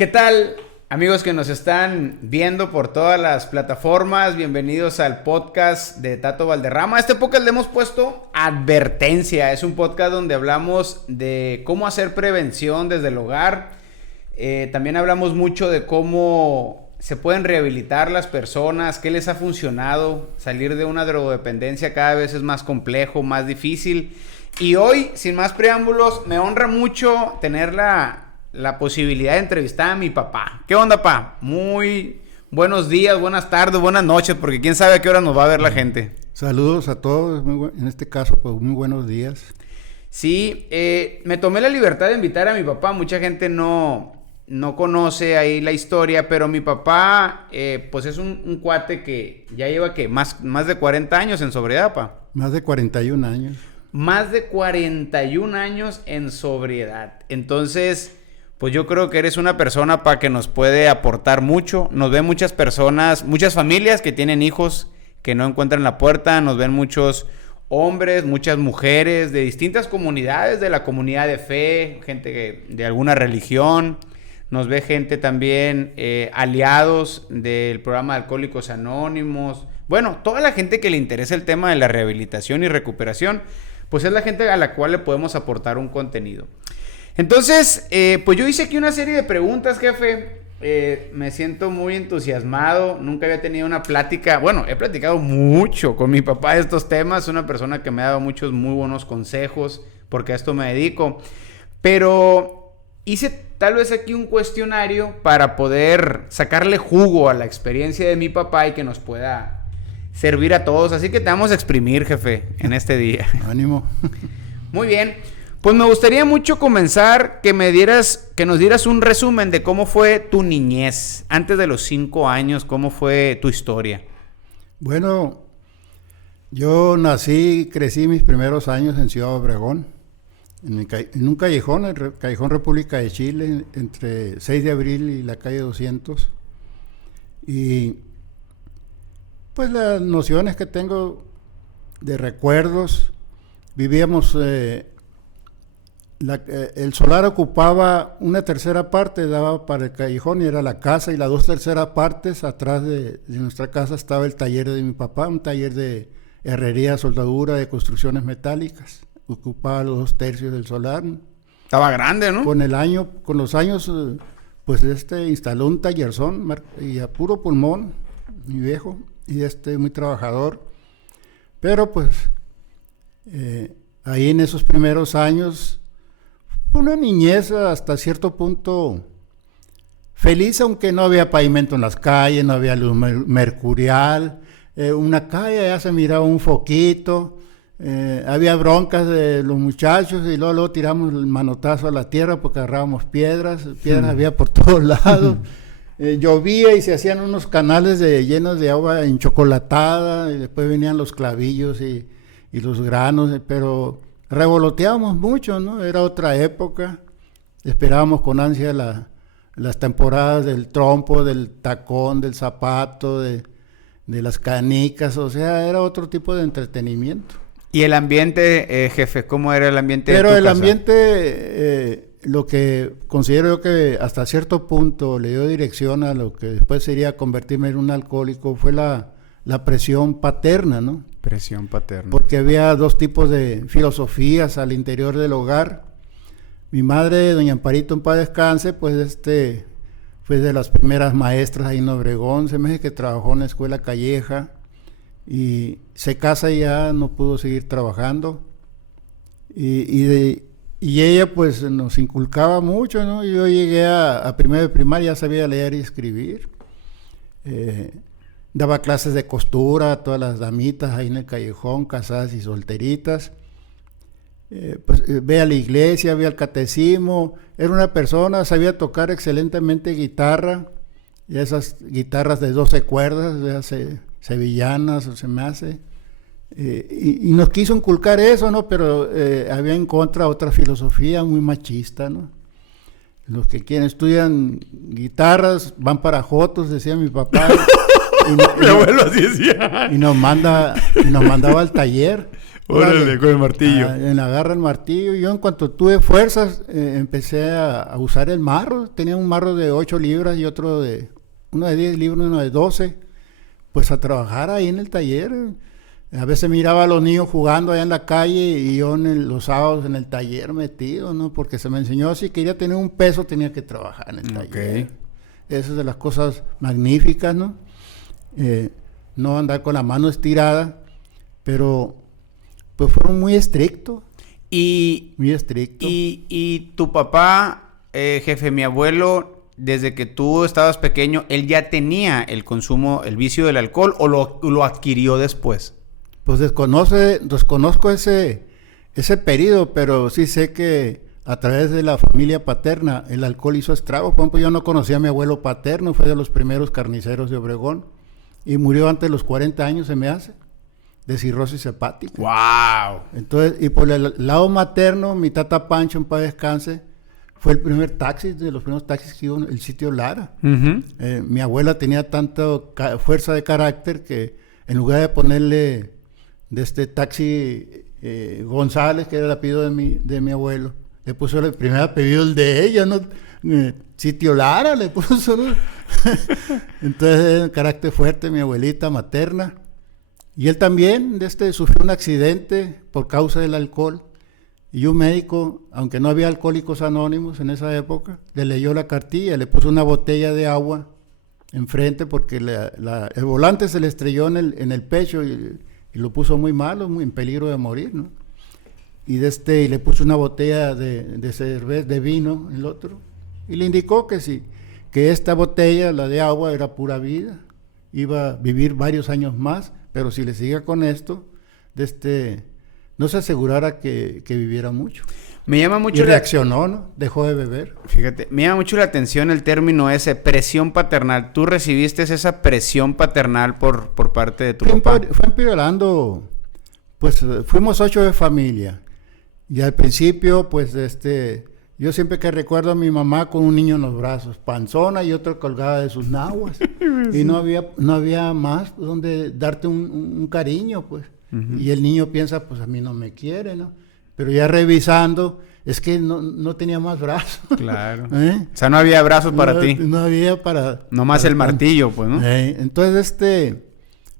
¿Qué tal, amigos que nos están viendo por todas las plataformas? Bienvenidos al podcast de Tato Valderrama. A este podcast le hemos puesto advertencia. Es un podcast donde hablamos de cómo hacer prevención desde el hogar. También hablamos mucho de cómo se pueden rehabilitar las personas, qué les ha funcionado. Salir de una drogodependencia cada vez es más complejo, más difícil. Y hoy, sin más preámbulos, me honra mucho tener la posibilidad de entrevistar a mi papá. ¿Qué onda, pa? Muy buenos días, buenas tardes, buenas noches, porque quién sabe a qué hora nos va a ver la gente. Saludos a todos, en este caso, pues muy buenos días. Sí, me tomé la libertad de invitar a mi papá. Mucha gente no conoce ahí la historia, pero mi papá, pues es un cuate que ya lleva, ¿qué? Más de 40 años en sobriedad, pa. Más de 41 años. Más de 41 años en sobriedad. Entonces, pues yo creo que eres una persona para que nos puede aportar mucho. Nos ven muchas personas, muchas familias que tienen hijos que no encuentran la puerta. Nos ven muchos hombres, muchas mujeres de distintas comunidades, de la comunidad de fe, gente de alguna religión. Nos ve gente también aliados del programa de Alcohólicos Anónimos. Bueno, toda la gente que le interesa el tema de la rehabilitación y recuperación, pues es la gente a la cual le podemos aportar un contenido. Entonces, pues yo hice aquí una serie de preguntas, jefe. Me siento muy entusiasmado. Nunca había tenido una plática. Bueno, he platicado mucho con mi papá de estos temas. Una persona que me ha dado muchos muy buenos consejos, porque a esto me dedico. Pero hice tal vez aquí un cuestionario para poder sacarle jugo a la experiencia de mi papá y que nos pueda servir a todos. Así que te vamos a exprimir, jefe, en este día. Ánimo. Muy bien. Pues me gustaría mucho comenzar que nos dieras un resumen de cómo fue tu niñez, antes de los 5 años, cómo fue tu historia. Bueno, yo crecí mis primeros años en Ciudad Obregón, en un callejón, el Callejón República de Chile, entre 6 de abril y la calle 200. Y pues las nociones que tengo de recuerdos, vivíamos... el solar ocupaba una tercera parte, daba para el callejón y era la casa, y las 2/3 partes atrás de nuestra casa estaba el taller de mi papá, un taller de herrería, soldadura, de construcciones metálicas. Ocupaba los 2/3 del solar. Estaba grande, ¿no? Con los años, pues instaló un tallerzón y a puro pulmón, mi viejo, y muy trabajador. Pero pues ahí en esos primeros años, una niñez hasta cierto punto feliz, aunque no había pavimento en las calles, no había luz mercurial, una calle ya se miraba un foquito, había broncas de los muchachos y luego tiramos el manotazo a la tierra porque agarrábamos piedras había por todos lados. Llovía y se hacían unos canales llenos de agua enchocolatada, y después venían los clavillos y los granos, pero revoloteábamos mucho, ¿no? Era otra época. Esperábamos con ansia las temporadas del trompo, del tacón, del zapato, de las canicas. O sea, era otro tipo de entretenimiento. ¿Y el ambiente, jefe? ¿Cómo era el ambiente Pero de tu el casa? ambiente, lo que considero yo que hasta cierto punto le dio dirección a lo que después sería convertirme en un alcohólico, fue la presión paterna, ¿no? Presión paterna. Porque había dos tipos de filosofías al interior del hogar. Mi madre, doña Amparito, en paz descanse, pues fue de las primeras maestras ahí en Obregón. Se me hace que trabajó en la escuela Calleja y se casa y ya no pudo seguir trabajando. Y ella pues nos inculcaba mucho, ¿no? Yo llegué a primero de primaria, ya sabía leer y escribir. Daba clases de costura a todas las damitas ahí en el callejón, casadas y solteritas. Ve a la iglesia, ve al catecismo. Era una persona, sabía tocar excelentemente guitarra, y esas guitarras de 12 cuerdas, sevillanas, se me hace. Y nos quiso inculcar eso, ¿no? Pero había en contra otra filosofía muy machista, ¿no? Los que estudian guitarras van para jotos, decía mi papá. Mi abuelo así decía. Y nos mandaba al taller. Órale, con el martillo. Agarra el martillo. Yo en cuanto tuve fuerzas, empecé a usar el marro. Tenía un marro de 8 libras y uno de 10 libras, uno de 12. Pues a trabajar ahí en el taller. A veces miraba a los niños jugando allá en la calle y yo los sábados en el taller metido, ¿no? Porque se me enseñó, si quería tener un peso tenía que trabajar en el taller. Esa es de las cosas magníficas, ¿no? No andar con la mano estirada, pero pues fueron muy estrictos. Muy estrictos. Y tu papá, jefe, mi abuelo, desde que tú estabas pequeño, ¿él ya tenía el consumo, el vicio del alcohol o lo adquirió después? Pues desconozco ese periodo, pero sí sé que a través de la familia paterna el alcohol hizo estragos. Por ejemplo, yo no conocía a mi abuelo paterno, fue de los primeros carniceros de Obregón y murió antes de los 40 años, se me hace, de cirrosis hepática. ¡Wow! Entonces, y por el lado materno, mi tata Pancho, en paz descanse, fue el primer taxi, de los primeros taxis que iba en el sitio Lara. Uh-huh. Mi abuela tenía tanta fuerza de carácter que en lugar de ponerle de este taxi González, que era el apellido de mi abuelo, le puso el primer apellido el de ella, ¿no? Sitio Lara le puso, ¿no? Entonces, carácter fuerte, mi abuelita materna. Y él también sufrió un accidente por causa del alcohol. Y un médico, aunque no había alcohólicos anónimos en esa época, le leyó la cartilla, le puso una botella de agua enfrente porque el volante se le estrelló en el pecho y lo puso muy malo, muy en peligro de morir, ¿no? Y le puso una botella de cerveza, de vino, el otro, y le indicó que esta botella, la de agua, era pura vida, iba a vivir varios años más, pero si le seguía con esto, no se asegurara que viviera mucho. Me llama mucho y reaccionó, ¿no? Dejó de beber. Fíjate, me llama mucho la atención el término ese, presión paternal. ¿Tú recibiste esa presión paternal por parte de tu papá? Fue empeorando, pues fuimos 8 de familia. Y al principio, pues yo siempre que recuerdo a mi mamá con un niño en los brazos, panzona y otro colgada de sus naguas. Y no había más donde darte un cariño, pues. Uh-huh. Y el niño piensa, pues a mí no me quiere, ¿no? Pero ya revisando, es que no tenía más brazos. Claro. O sea, no había brazos para ti. No había para... Nomás el martillo, pues, ¿no? Entonces,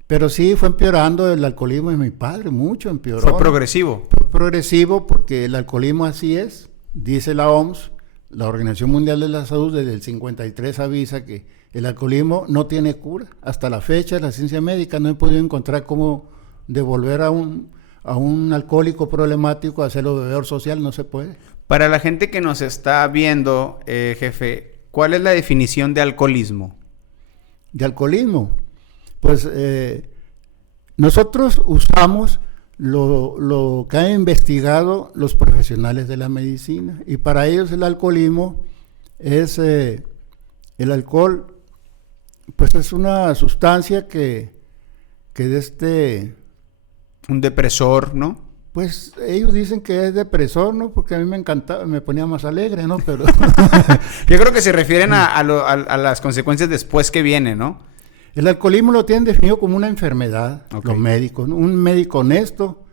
pero sí fue empeorando el alcoholismo de mi padre, mucho empeoró. ¿Fue progresivo? Fue progresivo porque el alcoholismo así es. Dice la OMS, la Organización Mundial de la Salud, desde el 53 avisa que el alcoholismo no tiene cura. Hasta la fecha, la ciencia médica no he podido encontrar cómo devolver a un alcohólico problemático a hacerlo bebedor social, no se puede. Para la gente que nos está viendo, jefe, ¿cuál es la definición de alcoholismo? De alcoholismo, pues nosotros usamos lo que han investigado los profesionales de la medicina y para ellos el alcoholismo es el alcohol, pues es una sustancia que un depresor, ¿no? Pues ellos dicen que es depresor, ¿no? Porque a mí me encantaba, me ponía más alegre, ¿no? Pero yo creo que se refieren a las consecuencias después que viene, ¿no? El alcoholismo lo tienen definido como una enfermedad, okay, los médicos, ¿no? Un médico honesto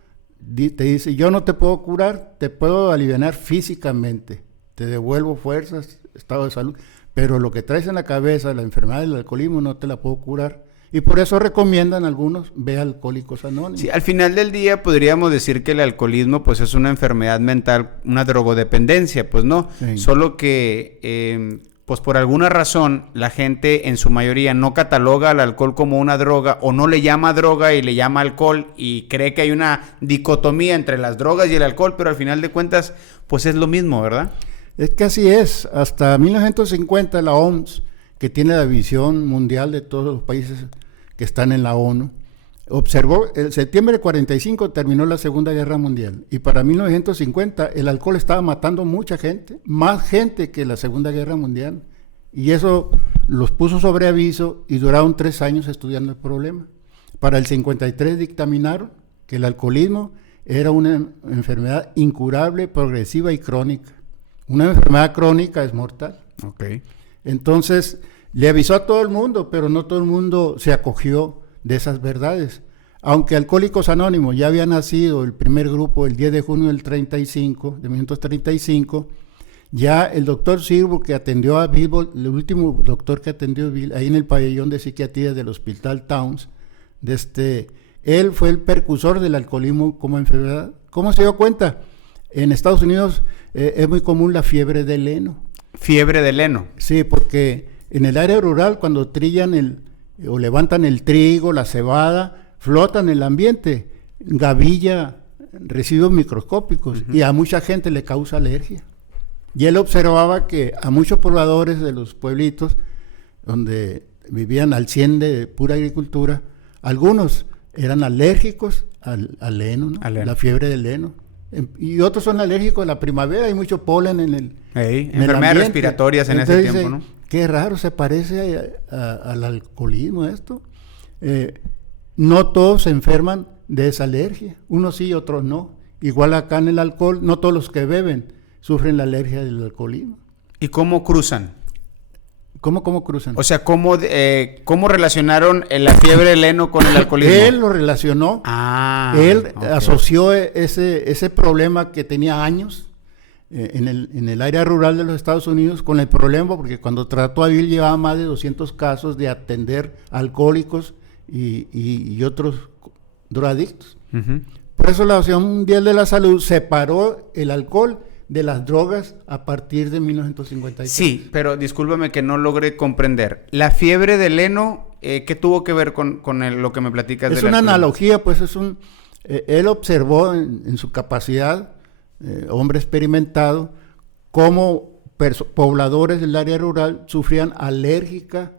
te dice, yo no te puedo curar, te puedo aliviar físicamente, te devuelvo fuerzas, estado de salud, pero lo que traes en la cabeza, la enfermedad del alcoholismo, no te la puedo curar. Y por eso recomiendan algunos, ve a Alcohólicos Anónimos. Sí, al final del día podríamos decir que el alcoholismo pues es una enfermedad mental, una drogodependencia, pues no. Sí. Solo que pues por alguna razón la gente en su mayoría no cataloga al alcohol como una droga o no le llama droga y le llama alcohol y cree que hay una dicotomía entre las drogas y el alcohol, pero al final de cuentas pues es lo mismo, ¿verdad? Es que así es. Hasta 1950 la OMS, que tiene la visión mundial de todos los países que están en la ONU, observó, en septiembre de 45 terminó la Segunda Guerra Mundial, y para 1950 el alcohol estaba matando mucha gente, más gente que la Segunda Guerra Mundial, y eso los puso sobre aviso y duraron 3 años estudiando el problema. Para el 53 dictaminaron que el alcoholismo era una enfermedad incurable, progresiva y crónica. Una enfermedad crónica es mortal. Okay. Entonces, le avisó a todo el mundo, pero no todo el mundo se acogió de esas verdades. Aunque Alcohólicos Anónimos ya había nacido el primer grupo el 10 de junio del 35, de 1935, ya el doctor Sirvo, que atendió a Bill, el último doctor que atendió a Bill, ahí en el pabellón de psiquiatría del Hospital Towns, él fue el precursor del alcoholismo como enfermedad. ¿Cómo se dio cuenta? En Estados Unidos es muy común la fiebre del heno. Fiebre del heno. Sí, porque en el área rural, cuando trillan o levantan el trigo, la cebada, flotan en el ambiente, gavilla, residuos microscópicos, y a mucha gente le causa alergia. Y él observaba que a muchos pobladores de los pueblitos, donde vivían al 100 de pura agricultura, algunos eran alérgicos al heno, ¿no? La fiebre del heno. Y otros son alérgicos a la primavera, hay mucho polen en el enfermedades respiratorias en ese tiempo, ¿no? Qué raro, se parece al alcoholismo esto. No todos se enferman de esa alergia, unos sí y otros no. Igual acá en el alcohol, no todos los que beben sufren la alergia del alcoholismo. ¿Y cómo cruzan? ¿Cómo cruzan? O sea, ¿cómo relacionaron la fiebre del heno con el alcoholismo? Él lo relacionó. Él asoció ese problema que tenía años en el área rural de los Estados Unidos con el problema, porque cuando trató a Bill llevaba más de 200 casos de atender alcohólicos y otros drogadictos. Uh-huh. Por eso la Organización Mundial de la Salud separó el alcohol de las drogas a partir de 1956. Sí, pero discúlpame que no logré comprender. La fiebre del heno, ¿qué tuvo que ver con lo que me platicas? Es una analogía, pues él observó en su capacidad, hombre experimentado, cómo pobladores del área rural sufrían alérgica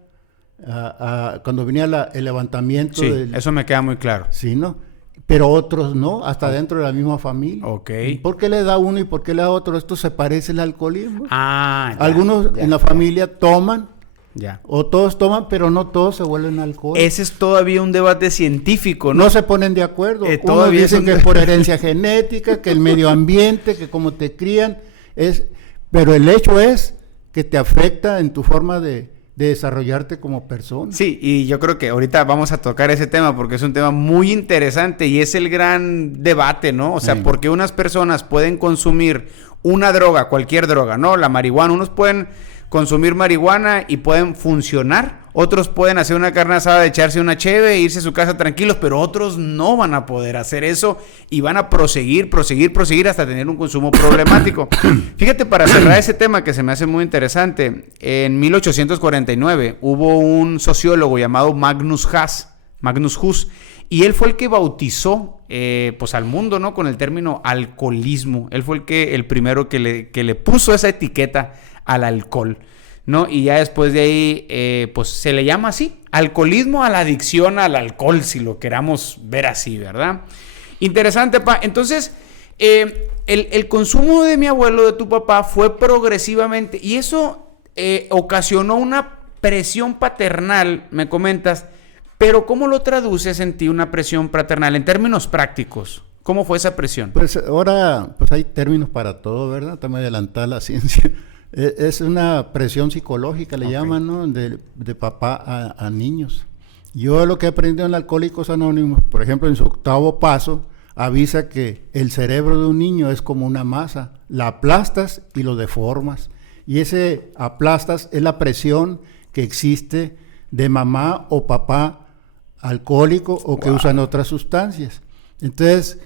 cuando venía el levantamiento. Sí, eso me queda muy claro. Sí, ¿no? Pero otros no, hasta dentro de la misma familia. Okay. ¿Por qué le da uno y por qué le da otro? Esto se parece al alcoholismo. Algunos en la familia toman, ya, o todos toman, pero no todos se vuelven alcohólicos. Ese es todavía un debate científico, ¿no? No se ponen de acuerdo. Unos dicen que es por herencia genética, que el medio ambiente, que cómo te crían, pero el hecho es que te afecta en tu forma de desarrollarte como persona. Sí, y yo creo que ahorita vamos a tocar ese tema porque es un tema muy interesante y es el gran debate, ¿no? O sea, sí, porque unas personas pueden consumir una droga, cualquier droga, ¿no? La marihuana, unos pueden consumir marihuana y pueden funcionar, otros pueden hacer una carne asada, echarse una cheve e irse a su casa tranquilos, pero otros no van a poder hacer eso y van a proseguir hasta tener un consumo problemático. Fíjate, para cerrar ese tema que se me hace muy interesante, en 1849 hubo un sociólogo llamado Magnus Huss, y él fue el que bautizó pues al mundo, ¿no? Con el término alcoholismo. Él fue el primero que le puso esa etiqueta al alcohol, ¿no? Y ya después de ahí, pues se le llama así, alcoholismo a la adicción al alcohol, si lo queramos ver así, ¿verdad? Interesante, pa. Entonces, el consumo de mi abuelo, de tu papá, fue progresivamente, y eso ocasionó una presión paternal, me comentas, pero ¿cómo lo traduces en ti una presión paternal en términos prácticos? ¿Cómo fue esa presión? Pues ahora, pues hay términos para todo, ¿verdad? Está muy adelantada la ciencia. Es una presión psicológica, le llaman, ¿no? De papá a niños. Yo lo que he aprendido en Alcohólicos Anónimos, por ejemplo, en su 8º paso, avisa que el cerebro de un niño es como una masa. La aplastas y lo deformas. Y ese aplastas es la presión que existe de mamá o papá alcohólico o que usan otras sustancias. Entonces,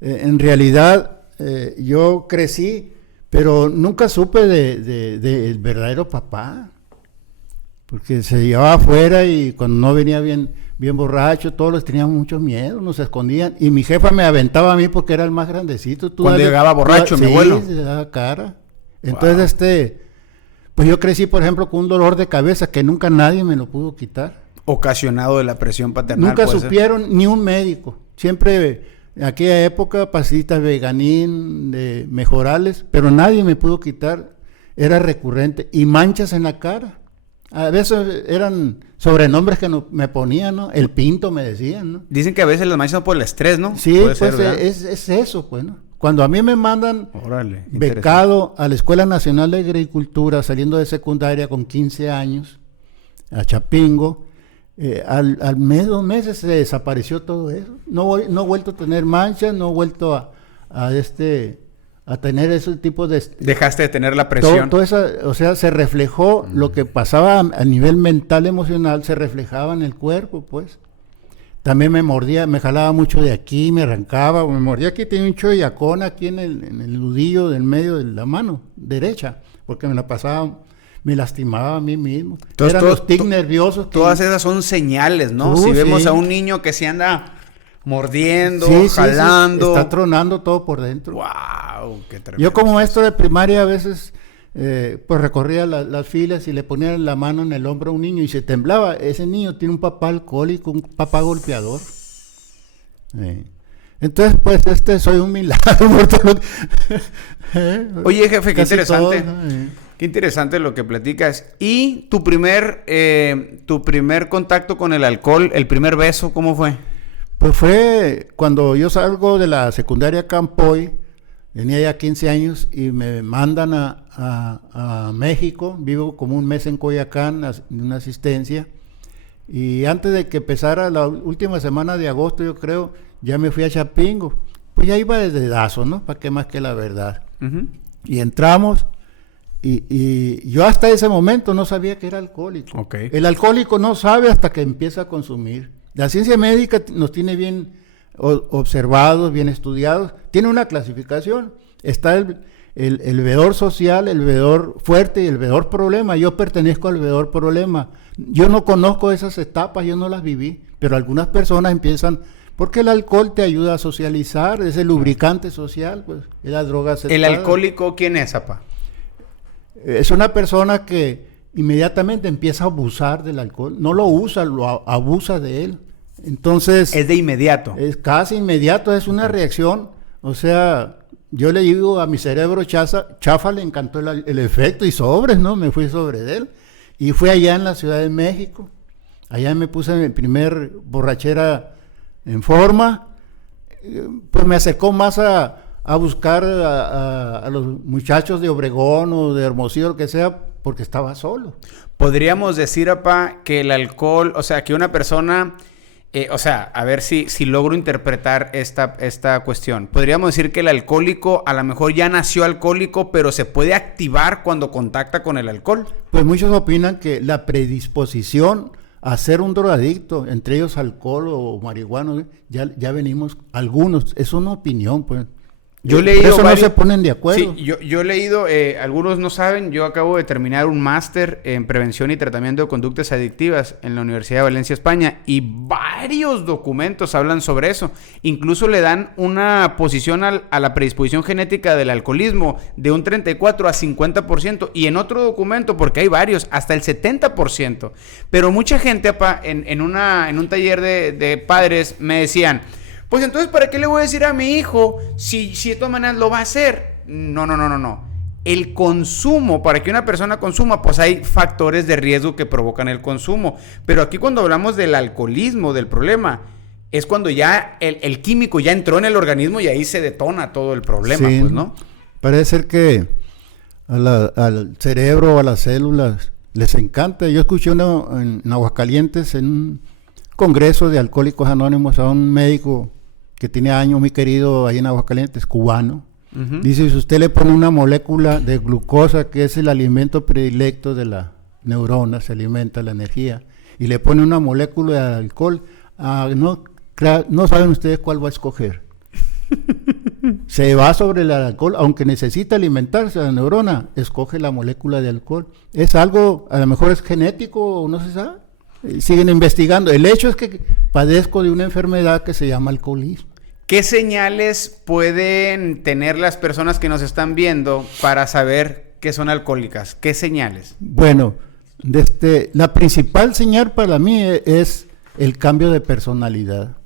en realidad, yo crecí, pero nunca supe del verdadero papá, porque se llevaba afuera y cuando no venía bien borracho, todos los teníamos mucho miedo, nos escondían, y mi jefa me aventaba a mí porque era el más grandecito. Cuando llegaba borracho, mi abuelo. Sí, se daba cara. Entonces, pues yo crecí, por ejemplo, con un dolor de cabeza que nunca nadie me lo pudo quitar. Ocasionado de la presión paternal. Nunca supieron ni un médico. Siempre, en aquella época, pastillitas Veganín, de Mejorales, pero nadie me pudo quitar. Era recurrente. Y manchas en la cara. A veces eran sobrenombres que me ponían, ¿no? El Pinto me decían, ¿no? Dicen que a veces las manchas son por el estrés, ¿no? Sí, pues es eso, pues, ¿no? Cuando a mí me mandan becado a la Escuela Nacional de Agricultura, saliendo de secundaria con 15 años, a Chapingo, Al mes, 2 meses se desapareció todo eso. No he vuelto a tener manchas, no he vuelto a tener ese tipo de... Dejaste de tener la presión. Todo esa, o sea, se reflejó lo que pasaba a nivel mental, emocional, se reflejaba en el cuerpo, pues. También me mordía, me jalaba mucho de aquí, me arrancaba, me mordía aquí, tenía un choyacón aquí en el nudillo del medio de la mano derecha, porque me la pasaba, me lastimaba a mí mismo. Entonces, eran los tics nerviosos. Todas esas son señales, ¿no? Si vemos a un niño que se anda mordiendo, jalando. Sí, está tronando todo por dentro. ¡Wow! ¡Qué tremendo! Yo como maestro de primaria a veces... pues recorría las filas y le ponía la mano en el hombro a un niño y se temblaba. Ese niño tiene un papá alcohólico, un papá golpeador. Entonces, pues, soy un milagro. Oye, jefe, qué interesante. Todo, Qué interesante lo que platicas. ¿Y tu primer contacto con el alcohol, el primer beso, cómo fue? Pues fue cuando yo salgo de la secundaria Campoy. Tenía ya 15 años y me mandan a México. Vivo como un mes en Coyoacán, en una asistencia. Y antes de que empezara la última semana de agosto, yo creo, ya me fui a Chapingo. Pues ya iba de dedazo, ¿no? ¿Para qué más que la verdad? Uh-huh. Y entramos y yo hasta ese momento no sabía que era alcohólico. Okay. El alcohólico no sabe hasta que empieza a consumir. La ciencia médica nos tiene bien observados, bien estudiados, tiene una clasificación. Está el bebedor social, el bebedor fuerte y el bebedor problema. Yo pertenezco al bebedor problema. Yo no conozco esas etapas, yo no las viví, pero algunas personas empiezan, porque el alcohol te ayuda a socializar, es el lubricante social, pues, es la droga aceptada. ¿El alcohólico quién es, apa? Es una persona que inmediatamente empieza a abusar del alcohol, no lo usa, lo abusa de él. Entonces... Es de inmediato. Es casi inmediato, es una reacción. O sea, yo le digo a mi cerebro chafa, le encantó el efecto y sobres, ¿no? Me fui sobre de él. Y fui allá en la Ciudad de México. Allá me puse mi primer borrachera en forma. Pues me acercó más a buscar a los muchachos de Obregón o de Hermosillo, lo que sea, porque estaba solo. Podríamos decir, apa, que el alcohol, o sea, que una persona... a ver si logro interpretar esta cuestión. Podríamos decir que el alcohólico a lo mejor ya nació alcohólico, pero se puede activar cuando contacta con el alcohol. Pues muchos opinan que la predisposición a ser un drogadicto, entre ellos alcohol o marihuana, ya venimos, algunos, es una opinión, pues. Yo he leído eso varios, no se ponen de acuerdo. Sí, yo he leído, algunos no saben, yo acabo de terminar un máster en prevención y tratamiento de conductas adictivas en la Universidad de Valencia, España, y varios documentos hablan sobre eso. Incluso le dan una posición a la predisposición genética del alcoholismo de un 34 a 50%, y en otro documento, porque hay varios, hasta el 70%. Pero mucha gente, apa, en un taller de padres me decían... Pues entonces, ¿para qué le voy a decir a mi hijo si de todas maneras lo va a hacer? No. El consumo, para que una persona consuma, pues hay factores de riesgo que provocan el consumo. Pero aquí cuando hablamos del alcoholismo, del problema, es cuando ya el químico ya entró en el organismo y ahí se detona todo el problema, sí, pues, ¿no? Parece ser que al cerebro, a las células, les encanta. Yo escuché en Aguascalientes, en un congreso de Alcohólicos Anónimos, a un médico que tiene años, muy querido, ahí en Aguascalientes, cubano. Uh-huh. Dice, si usted le pone una molécula de glucosa, que es el alimento predilecto de la neurona, se alimenta la energía, y le pone una molécula de alcohol, no saben ustedes cuál va a escoger. Se va sobre el alcohol, aunque necesita alimentarse la neurona, escoge la molécula de alcohol. Es algo, a lo mejor es genético, o no se sabe. Siguen investigando. El hecho es que padezco de una enfermedad que se llama alcoholismo. ¿Qué señales pueden tener las personas que nos están viendo para saber que son alcohólicas? ¿Qué señales? Bueno, la principal señal para mí es el cambio de personalidad.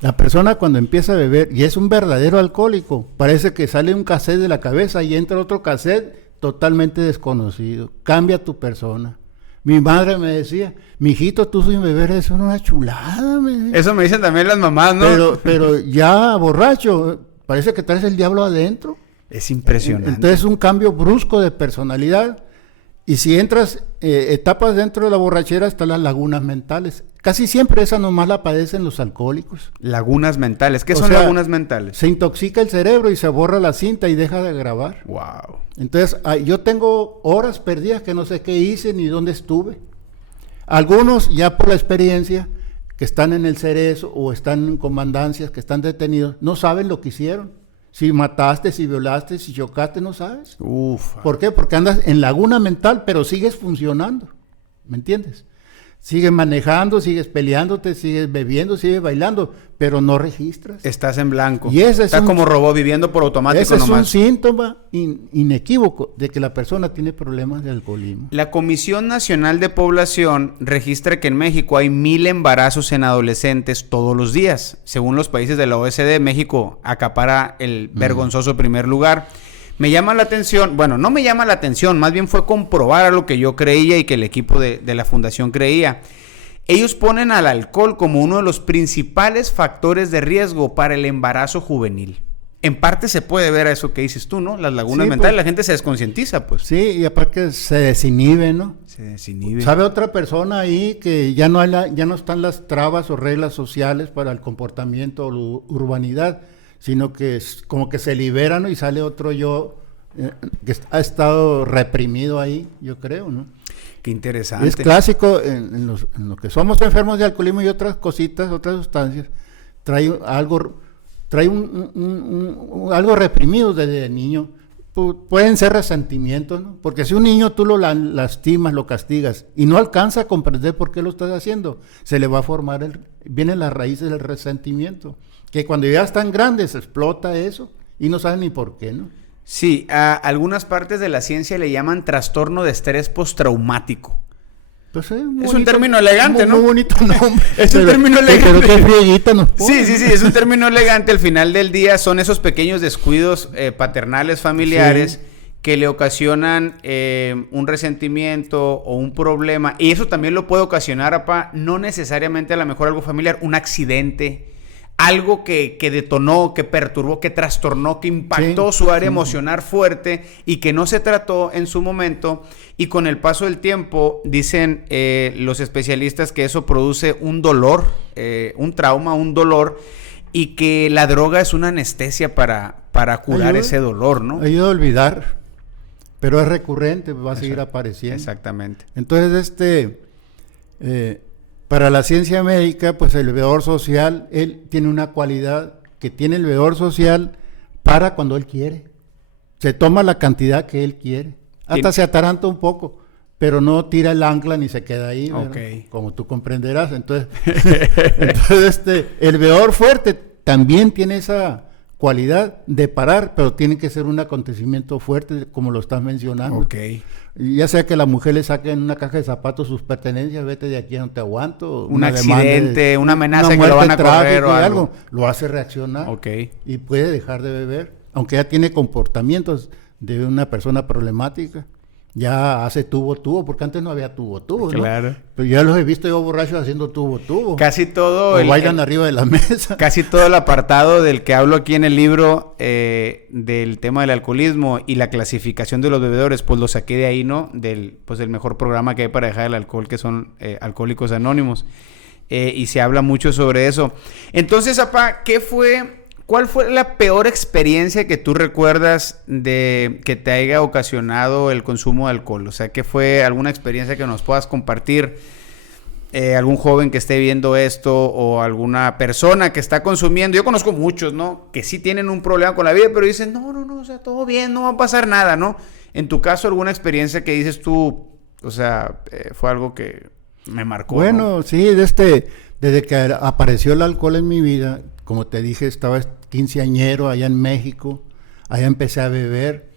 La persona cuando empieza a beber y es un verdadero alcohólico, parece que sale un cassette de la cabeza y entra otro cassette totalmente desconocido. Cambia tu persona. Mi madre me decía, mijito, tú sin beber es una chulada. Eso me dicen también las mamás, ¿no? Pero ya borracho, parece que traes el diablo adentro. Es impresionante. Entonces un cambio brusco de personalidad. Y si entras etapas dentro de la borrachera, están las lagunas mentales. casi siempre esa nomás la padecen los alcohólicos. Lagunas mentales. ¿Qué O son sea, lagunas mentales? Se intoxica el cerebro y se borra la cinta y deja de grabar. Wow. Entonces, yo tengo horas perdidas que no sé qué hice ni dónde estuve. Algunos ya por la experiencia que están en el Cerezo o están en comandancias, que están detenidos, no saben lo que hicieron. Si mataste, si violaste, si chocaste, no sabes. Uf. ¿Por qué? Porque andas en laguna mental, pero sigues funcionando. ¿Me entiendes? Sigues manejando, sigues peleándote, sigues bebiendo, sigues bailando, pero no registras. Estás en blanco. Y ese es Estás como robot viviendo por automático ese es un nomás. síntoma inequívoco de que la persona tiene problemas de alcoholismo. La Comisión Nacional de Población registra que en México hay 1,000 embarazos en adolescentes todos los días. Según los países de la OECD, México acapara el vergonzoso primer lugar. Me llama la atención, bueno, no me llama la atención, más bien fue comprobar a lo que yo creía y que el equipo de la fundación creía. Ellos ponen al alcohol como uno de los principales factores de riesgo para el embarazo juvenil. En parte se puede ver a eso que dices tú, ¿no? Las lagunas mentales, pues, la gente se desconcientiza, pues. Sí, y aparte se desinhibe, ¿no? Se desinhibe. ¿Sabe otra persona ahí que ya no están las trabas o reglas sociales para el comportamiento o la urbanidad, sino que como que se liberan, ¿no? Y sale otro yo que ha estado reprimido ahí, yo creo, ¿no? Qué interesante. Es clásico en lo que somos enfermos de alcoholismo y otras cositas, otras sustancias, trae algo reprimido desde niño. Pueden ser resentimientos, ¿no? Porque si un niño tú lo lastimas, lo castigas y no alcanza a comprender por qué lo estás haciendo, se le va a formar, vienen las raíces del resentimiento, que cuando ya están grandes explota eso y no saben ni por qué, ¿no? Sí, a algunas partes de la ciencia le llaman trastorno de estrés postraumático. Pues es un término elegante, ¿no? Muy bonito nombre. Es un término elegante. Pero qué frieguita nos pone. Sí, es un término elegante. Al final del día son esos pequeños descuidos paternales, familiares, que le ocasionan un resentimiento o un problema. Y eso también lo puede ocasionar, no necesariamente a lo mejor algo familiar, un accidente, algo que detonó, que perturbó, que trastornó, que impactó su área emocional fuerte y que no se trató en su momento, y con el paso del tiempo dicen los especialistas que eso produce un dolor, un trauma, un dolor, y que la droga es una anestesia para curar ese dolor, ¿no? Ayuda a olvidar, pero es recurrente, va a seguir apareciendo. Exactamente. Entonces para la ciencia médica, pues el bebedor social, él tiene una cualidad que tiene el bebedor social para cuando él quiere. Se toma la cantidad que él quiere. Hasta se ataranta un poco, pero no tira el ancla ni se queda ahí, okay, como tú comprenderás. Entonces el bebedor fuerte también tiene esa cualidad de parar, pero tiene que ser un acontecimiento fuerte, como lo estás mencionando. Okay. Ya sea que la mujer le saque en una caja de zapatos sus pertenencias, vete de aquí, no te aguanto. Un accidente, una amenaza que lo van a correr o algo. Lo hace reaccionar. Okay. Y puede dejar de beber, aunque ya tiene comportamientos de una persona problemática. Ya hace tubo, porque antes no había tubo, ¿no? Claro. Pero ya los he visto yo borrachos haciendo tubo. Casi todo. O bailan arriba de la mesa. Casi todo el apartado del que hablo aquí en el libro, del tema del alcoholismo y la clasificación de los bebedores, pues lo saqué de ahí, ¿no? Del mejor programa que hay para dejar el alcohol, que son Alcohólicos Anónimos. Y se habla mucho sobre eso. Entonces, ¿cuál fue la peor experiencia que tú recuerdas de que te haya ocasionado el consumo de alcohol? O sea, ¿qué fue alguna experiencia que nos puedas compartir? Algún joven que esté viendo esto o alguna persona que está consumiendo. Yo conozco muchos, ¿no? Que sí tienen un problema con la vida, pero dicen, no, o sea, todo bien, no va a pasar nada, ¿no? En tu caso, ¿alguna experiencia que dices tú, o sea, fue algo que me marcó? Bueno, ¿no? Sí, desde que apareció el alcohol en mi vida, como te dije, estaba quinceañero allá en México, allá empecé a beber,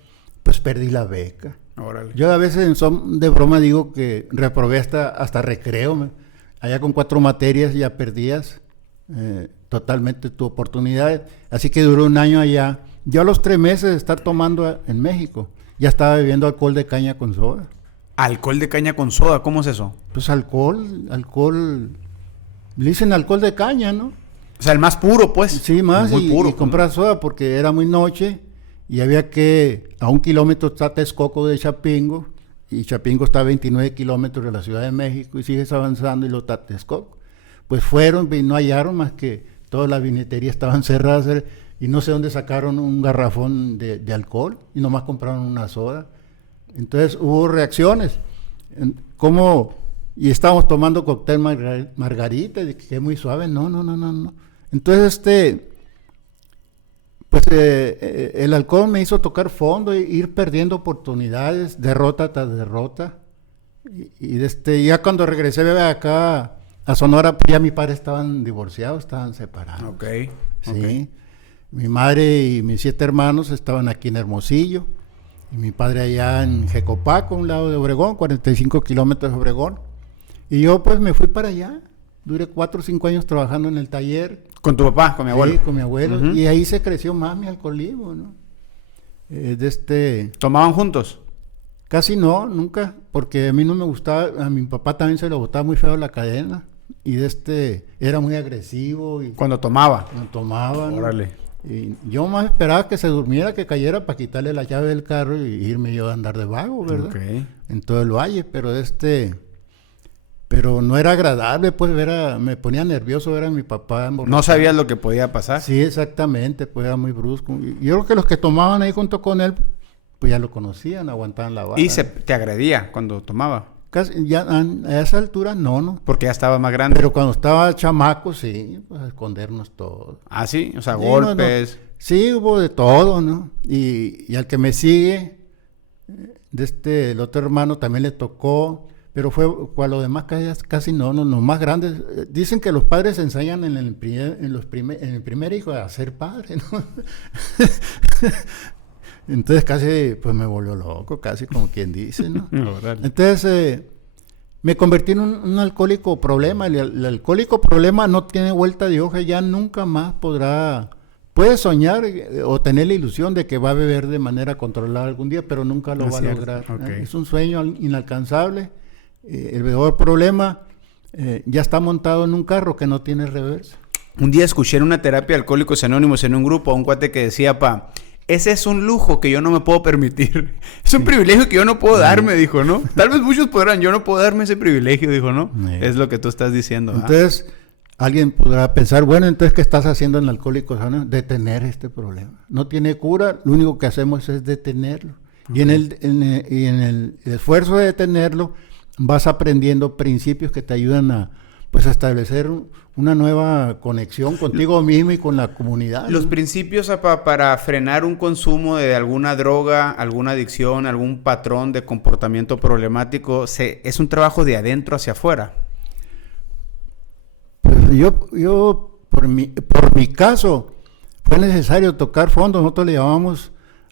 pues perdí la beca. Órale. Yo a veces en son de broma digo que reprobé hasta recreo, allá con 4 materias ya perdías totalmente tu oportunidad, así que duró un año allá. Yo a los 3 meses de estar tomando en México, ya estaba bebiendo alcohol de caña con soda. ¿Alcohol de caña con soda? ¿Cómo es eso? Pues alcohol, le dicen alcohol de caña, ¿no? O sea, el más puro, pues. Sí, más, muy puro, y comprar soda porque era muy noche y había que, a 1 kilómetro está Texcoco de Chapingo, y Chapingo está a 29 kilómetros de la Ciudad de México, y sigues avanzando y lo está Texcoco. pues fueron y no hallaron más que todas las vineterías estaban cerradas y no sé dónde sacaron un garrafón de alcohol y nomás compraron una soda. Entonces hubo reacciones. Y estábamos tomando cóctel margarita, y que es muy suave. No. Entonces, pues el alcohol me hizo tocar fondo e ir perdiendo oportunidades, derrota tras derrota. Ya cuando regresé acá a Sonora, pues ya mis padres estaban divorciados, estaban separados. Okay. Sí. Mi madre y mis 7 hermanos estaban aquí en Hermosillo. Y mi padre allá en Jecopaco, un lado de Obregón, 45 kilómetros de Obregón. Y yo pues me fui para allá. Duré 4 o 5 años trabajando en el taller. ¿Con tu papá, con mi abuelo? Sí, con mi abuelo. Uh-huh. Y ahí se creció más mi alcoholismo, ¿no? ¿Tomaban juntos? Casi no, nunca. Porque a mí no me gustaba, a mi papá también se le botaba muy feo la cadena. Y era muy agresivo. Cuando tomaba. Cuando tomaba, ¿no? Órale. Y yo más esperaba que se durmiera, que cayera para quitarle la llave del carro y irme yo a andar de vago, ¿verdad? Okay. En todo el valle, pero no era agradable, pues me ponía nervioso ver a mi papá. ¿No sabías lo que podía pasar? Sí, exactamente, pues era muy brusco. Y yo creo que los que tomaban ahí junto con él, pues ya lo conocían, aguantaban la vara. ¿Y te agredía cuando tomaba? Casi, ya a esa altura no. Porque ya estaba más grande. Pero cuando estaba chamaco, sí, pues a escondernos todo. ¿Ah, sí? O sea, sí, golpes. No. Sí, hubo de todo, ¿no? Y al que me sigue, el otro hermano también le tocó, pero fue a los demás casi no, los más grandes. Dicen que los padres enseñan en el primer hijo a ser padre, ¿no? Entonces casi, pues me volvió loco, casi como quien dice, ¿no? Entonces me convertí en un alcohólico problema. El alcohólico problema no tiene vuelta de hoja, ya nunca más puede soñar o tener la ilusión de que va a beber de manera controlada algún día, pero nunca lo va a lograr. Okay. Es un sueño inalcanzable. El peor problema ya está montado en un carro que no tiene reversa. Un día escuché en una terapia de Alcohólicos Anónimos en un grupo a un cuate que decía, ese es un lujo que yo no me puedo permitir. Es un privilegio que yo no puedo darme, dijo, ¿no? Tal vez muchos podrán, yo no puedo darme ese privilegio, dijo, ¿no? Es lo que tú estás diciendo. Entonces, alguien podrá pensar, bueno, entonces, ¿qué estás haciendo en Alcohólicos Anónimos? Detener este problema. No tiene cura, lo único que hacemos es detenerlo. Okay. Y en el esfuerzo de detenerlo, vas aprendiendo principios que te ayudan a establecer una nueva conexión contigo mismo y con la comunidad. Los principios para frenar un consumo de alguna droga, alguna adicción, algún patrón de comportamiento problemático, es un trabajo de adentro hacia afuera. Pues yo por mi caso, fue necesario tocar fondo. Nosotros le llamamos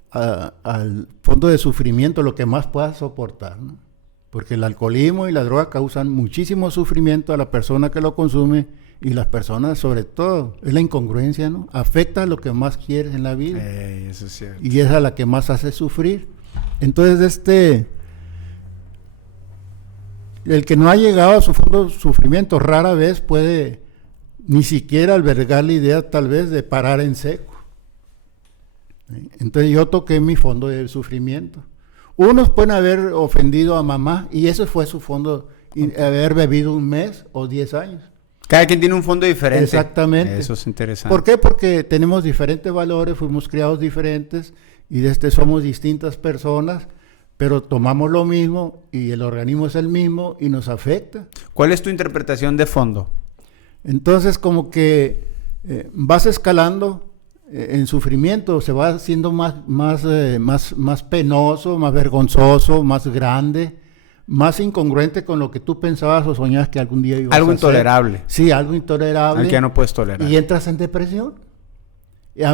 al fondo de sufrimiento lo que más puedas soportar, ¿no? Porque el alcoholismo y la droga causan muchísimo sufrimiento a la persona que lo consume y las personas, sobre todo, es la incongruencia, ¿no? Afecta a lo que más quieres en la vida. Eso es cierto. Y es a la que más hace sufrir. Entonces, el que no ha llegado a su fondo de sufrimiento rara vez puede ni siquiera albergar la idea, tal vez, de parar en seco. Entonces, yo toqué mi fondo de sufrimiento. Unos pueden haber ofendido a mamá y ese fue su fondo, haber bebido un mes o 10 años. Cada quien tiene un fondo diferente. Exactamente. Eso es interesante. ¿Por qué? Porque tenemos diferentes valores, fuimos criados diferentes y somos distintas personas, pero tomamos lo mismo y el organismo es el mismo y nos afecta. ¿Cuál es tu interpretación de fondo? Entonces, como que vas escalando en sufrimiento, se va haciendo más penoso, más vergonzoso, más grande, más incongruente con lo que tú pensabas o soñabas que algún día ibas a hacer. Algo intolerable. Sí, algo intolerable. Al que ya no puedes tolerar. Y entras en depresión.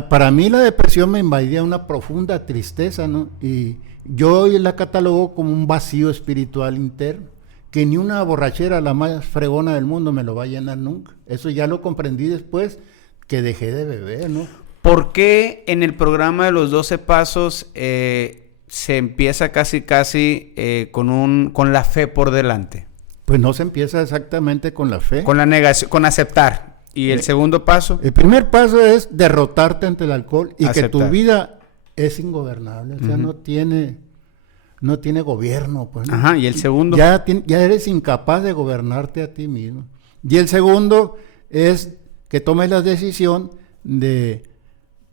Para mí la depresión me invadía una profunda tristeza, ¿no? Y yo hoy la catalogo como un vacío espiritual interno, que ni una borrachera, la más fregona del mundo, me lo va a llenar nunca. Eso ya lo comprendí después que dejé de beber, ¿no? ¿Por qué en el programa de los 12 pasos se empieza casi con la fe por delante? Pues no se empieza exactamente con la fe. Con la negación, con aceptar. ¿Y el segundo paso? El primer paso es derrotarte ante el alcohol y aceptar. Que tu vida es ingobernable, o sea, no tiene gobierno. Pues, ¿no? Ajá, ¿y el segundo? Ya eres incapaz de gobernarte a ti mismo. Y el segundo es que tomes la decisión de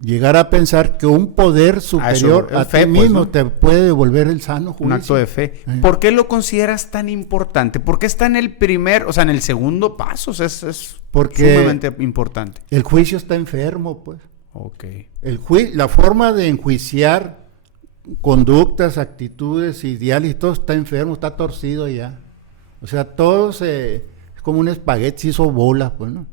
llegar a pensar que un poder superior a ti mismo, pues, ¿no?, te puede devolver el sano juicio. Un acto de fe. ¿Por qué lo consideras tan importante? ¿Por qué está en el en el segundo paso? O sea, es sumamente importante. El juicio está enfermo, pues. Ok. La forma de enjuiciar conductas, actitudes, ideales, todo está enfermo, está torcido ya. O sea, todo es como un espagueti, se hizo bola, pues, ¿no?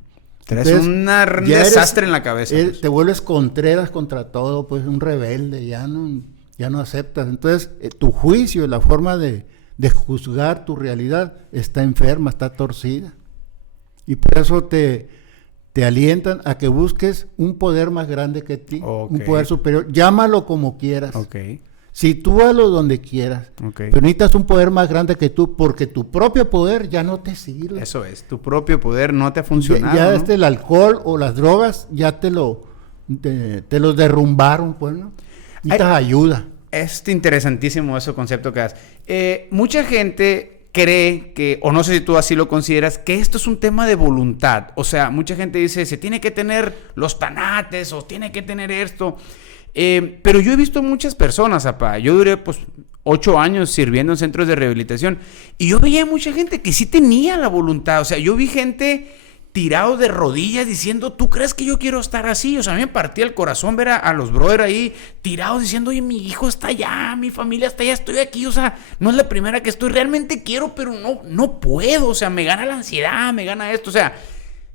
Traes un desastre en la cabeza. Pues. Te vuelves Contreras contra todo, pues un rebelde, ya no aceptas. Entonces, tu juicio, la forma de juzgar tu realidad está enferma, está torcida. Y por eso te alientan a que busques un poder más grande que ti, un poder superior. Llámalo como quieras. Okay. Sitúalo donde quieras. Okay. Pero necesitas un poder más grande que tú, porque tu propio poder ya no te sirve. Eso es, tu propio poder no te ha funcionado. Ya ¿no? el alcohol o las drogas ya te los derrumbaron, pues, ¿no? Necesitas ayuda. Es interesantísimo ese concepto que das. Mucha gente cree que, o no sé si tú así lo consideras, que esto es un tema de voluntad. O sea, mucha gente dice, se tiene que tener los tanates o tiene que tener esto. Pero yo he visto muchas personas, apá. Yo duré, pues, 8 años sirviendo en centros de rehabilitación y yo veía mucha gente que sí tenía la voluntad. O sea, yo vi gente tirado de rodillas diciendo, ¿tú crees que yo quiero estar así? O sea, a mí me partía el corazón ver a los brothers ahí tirados diciendo, oye, mi hijo está allá, mi familia está allá, estoy aquí. O sea, no es la primera que estoy, realmente quiero, pero no puedo. O sea, me gana la ansiedad, me gana esto. O sea,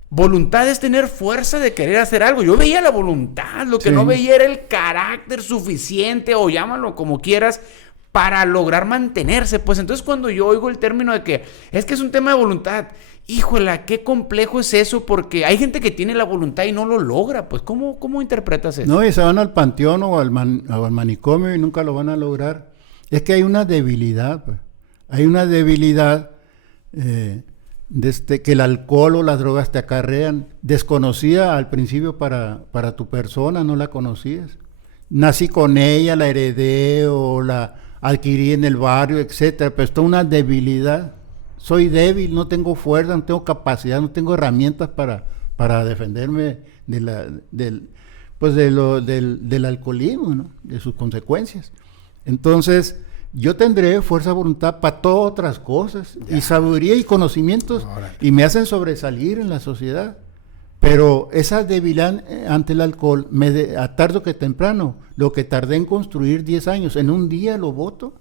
voluntad es tener fuerza de querer hacer algo. Yo veía la voluntad, lo que no veía era el carácter suficiente, o llámalo como quieras, para lograr mantenerse. Pues entonces cuando yo oigo el término de que es un tema de voluntad, híjola, qué complejo es eso, porque hay gente que tiene la voluntad y no lo logra. Pues ¿cómo interpretas eso? No, y se van al panteón o al manicomio y nunca lo van a lograr. Es que hay una debilidad, pues. Hay una debilidad que el alcohol o las drogas te acarrean, desconocida al principio para tu persona, no la conocías. Nací con ella, la heredé o la adquirí en el barrio, etcétera, pero está una debilidad. Soy débil, no tengo fuerza, no tengo capacidad, no tengo herramientas para defenderme del alcoholismo, ¿no?, de sus consecuencias. Entonces, yo tendré fuerza de voluntad para todas otras cosas, y sabiduría y conocimientos, y me hacen sobresalir en la sociedad. Pero esa debilidad ante el alcohol, a tarde que temprano, lo que tardé en construir 10 años, en un día lo boto.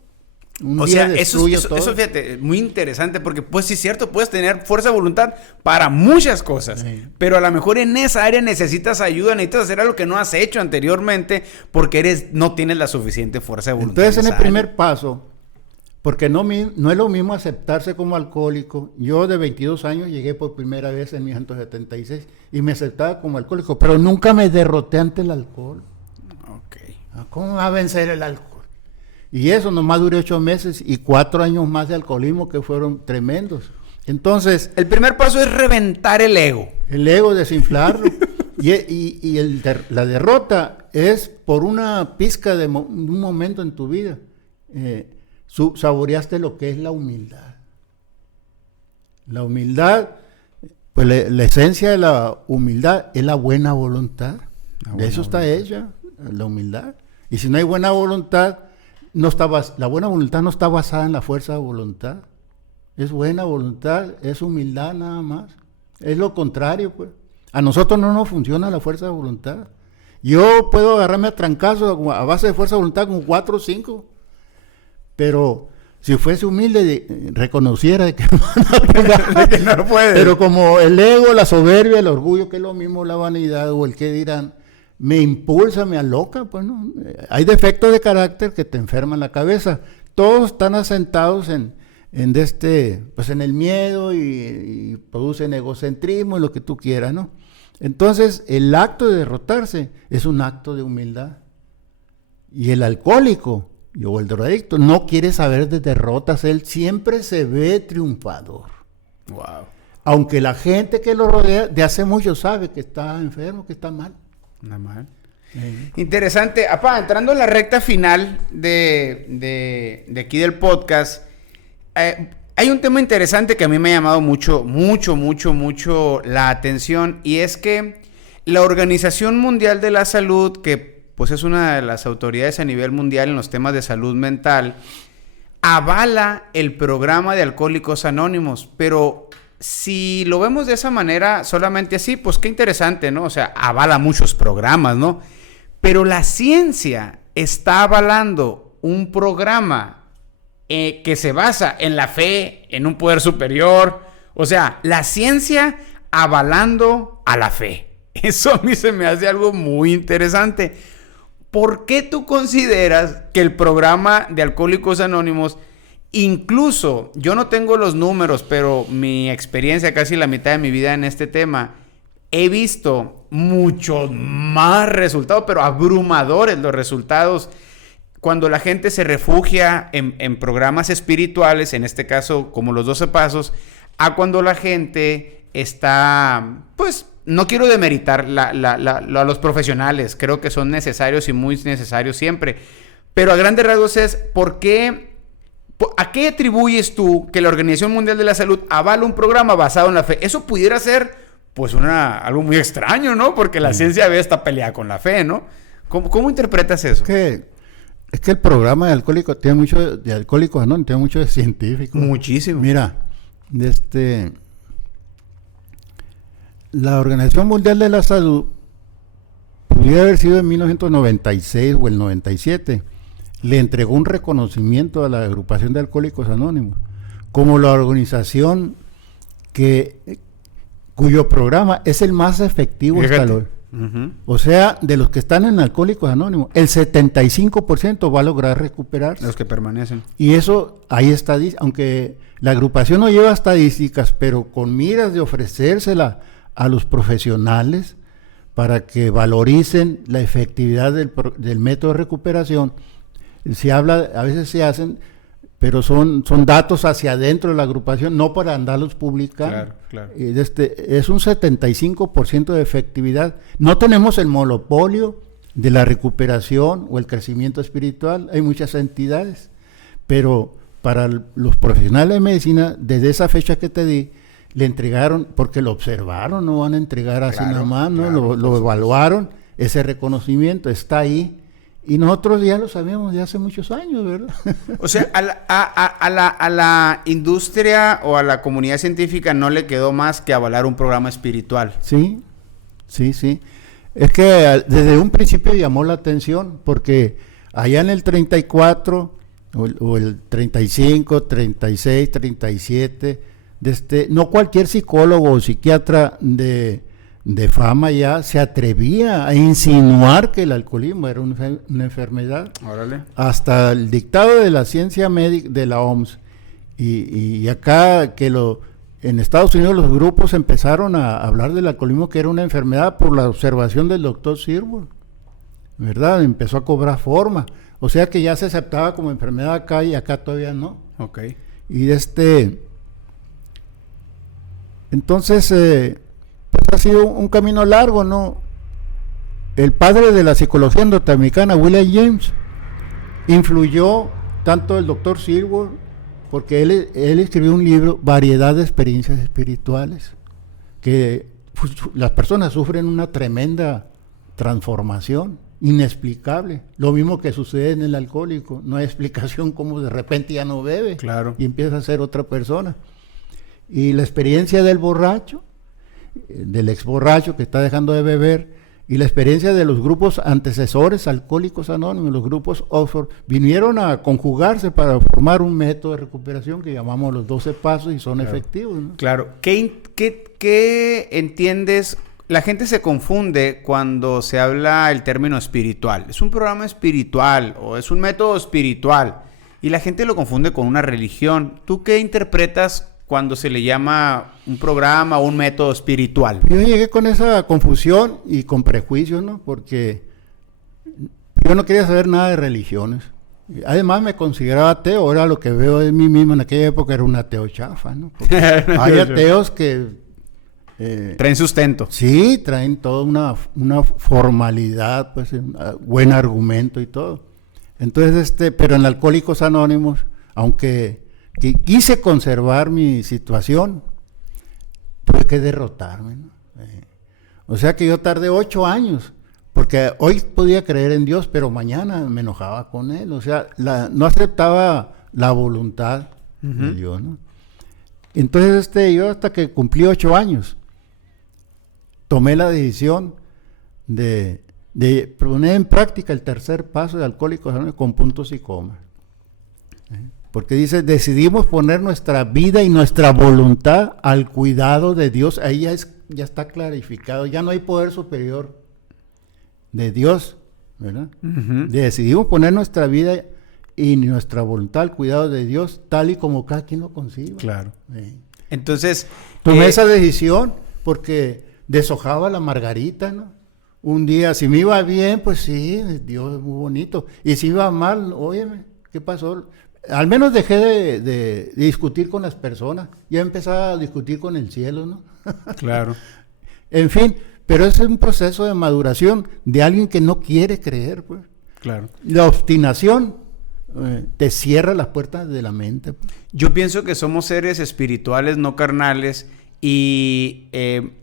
O sea, eso, fíjate, muy interesante, porque pues sí es cierto, puedes tener fuerza de voluntad para muchas cosas, pero a lo mejor en esa área necesitas ayuda, necesitas hacer algo que no has hecho anteriormente, porque no tienes la suficiente fuerza de voluntad. Entonces, en el primer paso, porque no es lo mismo aceptarse como alcohólico. Yo de 22 años llegué por primera vez en 1976 y me aceptaba como alcohólico, pero nunca me derroté ante el alcohol. Okay. ¿Cómo va a vencer el alcohol? Y eso nomás duré 8 meses y 4 años más de alcoholismo que fueron tremendos. Entonces, el primer paso es reventar el ego. El ego, desinflarlo. La derrota es por una pizca de un momento en tu vida. Saboreaste lo que es la humildad. La humildad, pues la esencia de la humildad es la buena voluntad. De eso está hecha la humildad. Y si no hay buena voluntad, la buena voluntad no está basada en la fuerza de voluntad. Es buena voluntad, es humildad nada más. Es lo contrario, pues. A nosotros no nos funciona la fuerza de voluntad. Yo puedo agarrarme a trancazos a base de fuerza de voluntad con 4 o 5. Pero si fuese humilde, reconociera de que no puede. Pero como el ego, la soberbia, el orgullo, que es lo mismo la vanidad o el que dirán, me impulsa, me aloca, pues no. Hay defectos de carácter que te enferman la cabeza. Todos están asentados en el miedo y producen egocentrismo y lo que tú quieras, ¿no? Entonces, el acto de derrotarse es un acto de humildad. Y el alcohólico o el drogadicto no quiere saber de derrotas, él siempre se ve triunfador. Wow. Aunque la gente que lo rodea de hace mucho sabe que está enfermo, que está mal. Nada mal. Interesante. Apá, entrando en la recta final de aquí del podcast, Hay un tema interesante que a mí me ha llamado mucho la atención, y es que la Organización Mundial de la Salud, que pues es una de las autoridades a nivel mundial en los temas de salud mental, avala el programa de Alcohólicos Anónimos, pero si lo vemos de esa manera, solamente así, pues qué interesante, ¿no? O sea, avala muchos programas, ¿no? Pero la ciencia está avalando un programa que se basa en la fe, en un poder superior. O sea, la ciencia avalando a la fe. Eso a mí se me hace algo muy interesante. ¿Por qué tú consideras que el programa de Alcohólicos Anónimos, incluso, yo no tengo los números, pero mi experiencia, casi la mitad de mi vida en este tema, he visto muchos más resultados, pero abrumadores los resultados, cuando la gente se refugia en programas espirituales, en este caso como los 12 pasos, a cuando la gente está, pues, no quiero demeritar a los profesionales, creo que son necesarios y muy necesarios siempre, pero a grandes rasgos es, ¿a qué atribuyes tú que la Organización Mundial de la Salud avala un programa basado en la fe? Eso pudiera ser, pues, algo muy extraño, ¿no? Porque la ciencia a veces está peleada con la fe, ¿no? ¿Cómo interpretas eso? Es que el programa de Alcohólicos tiene mucho de Alcohólicos Anónimos, tiene mucho de científicos. Muchísimo. Mira, la Organización Mundial de la Salud pudiera haber sido en 1996 o el 97. Le entregó un reconocimiento a la agrupación de Alcohólicos Anónimos como la organización cuyo programa es el más efectivo hasta hoy. Uh-huh. O sea, de los que están en Alcohólicos Anónimos, el 75% va a lograr recuperarse. Los que permanecen. Y eso, hay estadísticas, aunque la agrupación no lleva estadísticas, pero con miras de ofrecérsela a los profesionales para que valoricen la efectividad del método de recuperación. Se habla, a veces se hacen, pero son datos hacia adentro de la agrupación, no para andarlos publicando. Claro. Es un 75% de efectividad. No tenemos el monopolio de la recuperación o el crecimiento espiritual, hay muchas entidades, pero para los profesionales de medicina, desde esa fecha que te di, le entregaron, porque lo observaron, no van a entregar así nada más, ¿no? Lo evaluaron, ese reconocimiento está ahí. Y nosotros ya lo sabíamos de hace muchos años, ¿verdad? O sea, a la industria o a la comunidad científica no le quedó más que avalar un programa espiritual. Sí. Es que desde un principio llamó la atención, porque allá en el 34, o el 35, 36, 37, no cualquier psicólogo o psiquiatra de fama ya se atrevía a insinuar que el alcoholismo era una enfermedad. Órale. Hasta el dictado de la ciencia médica de la OMS y acá en Estados Unidos los grupos empezaron a hablar del alcoholismo que era una enfermedad por la observación del doctor Sirbol, ¿verdad? Empezó a cobrar forma, o sea que ya se aceptaba como enfermedad acá y acá todavía no. Okay. Y entonces pues ha sido un camino largo, ¿no? El padre de la psicología norteamericana, William James, influyó tanto el doctor Sirbol, porque él escribió un libro, Variedad de Experiencias Espirituales, que las personas sufren una tremenda transformación, inexplicable. Lo mismo que sucede en el alcohólico, no hay explicación cómo de repente ya no bebe, claro, y empieza a ser otra persona. Y la experiencia del borracho, del ex borracho que está dejando de beber, y la experiencia de los grupos antecesores Alcohólicos Anónimos, los grupos Oxford, vinieron a conjugarse para formar un método de recuperación que llamamos los 12 pasos y son efectivos, ¿no? Claro. ¿Qué entiendes? La gente se confunde cuando se habla el término espiritual. ¿Es un programa espiritual o es un método espiritual? Y la gente lo confunde con una religión. ¿Tú qué interpretas cuando se le llama un programa o un método espiritual? Yo llegué con esa confusión y con prejuicios, ¿no? Porque yo no quería saber nada de religiones. Además me consideraba ateo, ahora lo que veo de mí mismo en aquella época era un ateo chafa, ¿no? Hay ateos que traen sustento. Sí, traen toda una formalidad, pues un buen argumento y todo. Entonces, pero en Alcohólicos Anónimos, aunque que quise conservar mi situación, tuve que derrotarme, ¿no? O sea que yo tardé 8 años, porque hoy podía creer en Dios, pero mañana me enojaba con Él. O sea, no aceptaba la voluntad de Dios, ¿no? Entonces yo hasta que cumplí 8 años, tomé la decisión de poner en práctica el tercer paso de Alcohólicos Anónimos con puntos y comas. Porque dice, decidimos poner nuestra vida y nuestra voluntad al cuidado de Dios. Ahí ya está clarificado, ya no hay poder superior de Dios, ¿verdad? Decidimos poner nuestra vida y nuestra voluntad al cuidado de Dios, tal y como cada quien lo conciba. Claro. Entonces, tomé esa decisión porque deshojaba la margarita, ¿no? Un día, si me iba bien, pues sí, Dios es muy bonito. Y si iba mal, óyeme, ¿qué pasó? Al menos dejé de discutir con las personas. Ya empezaba a discutir con el cielo, ¿no? Claro. En fin, pero es un proceso de maduración de alguien que no quiere creer, pues. Claro. La obstinación te cierra las puertas de la mente, pues. Yo pienso que somos seres espirituales, no carnales. Y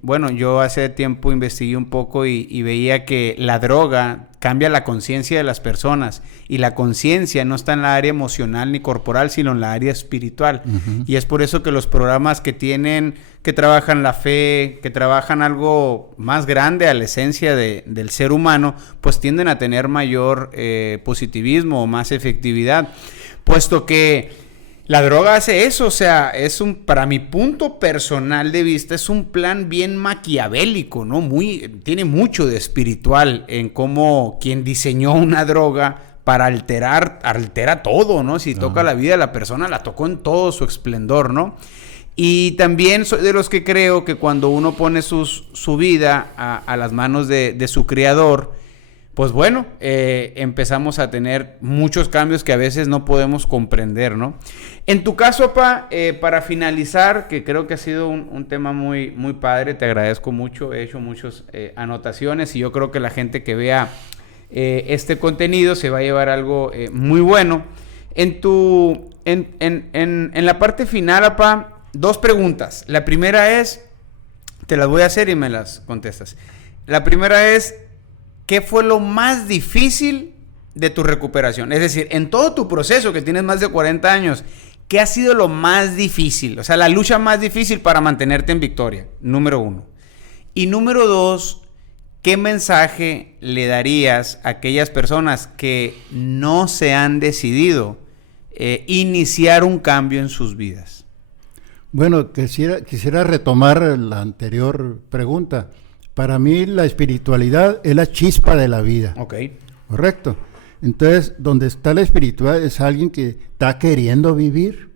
bueno, yo hace tiempo investigué un poco y veía que la droga cambia la conciencia de las personas, y la conciencia no está en la área emocional ni corporal, sino en la área espiritual. Y es por eso que los programas que trabajan la fe, que trabajan algo más grande a la esencia del ser humano, pues tienden a tener mayor positivismo o más efectividad, puesto que la droga hace eso. O sea, para mi punto personal de vista, es un plan bien maquiavélico, ¿no? Tiene mucho de espiritual en cómo quien diseñó una droga para altera todo, ¿no? Si toca la vida de la persona, la tocó en todo su esplendor, ¿no? Y también soy de los que creo que cuando uno pone su vida a las manos de su creador, pues bueno, empezamos a tener muchos cambios que a veces no podemos comprender, ¿no? En tu caso, Pa, para finalizar, que creo que ha sido un tema muy, muy padre, te agradezco mucho, he hecho muchas anotaciones y yo creo que la gente que vea este contenido se va a llevar algo muy bueno. En la parte final, Pa, 2 preguntas. La primera es, te las voy a hacer y me las contestas. La primera es, ¿qué fue lo más difícil de tu recuperación? Es decir, en todo tu proceso, que tienes más de 40 años, ¿qué ha sido lo más difícil? O sea, la lucha más difícil para mantenerte en victoria, número 1. Y número 2, ¿qué mensaje le darías a aquellas personas que no se han decidido iniciar un cambio en sus vidas? Bueno, quisiera retomar la anterior pregunta. Para mí la espiritualidad es la chispa de la vida. Ok. Correcto. Entonces, donde está la espiritualidad es alguien que está queriendo vivir.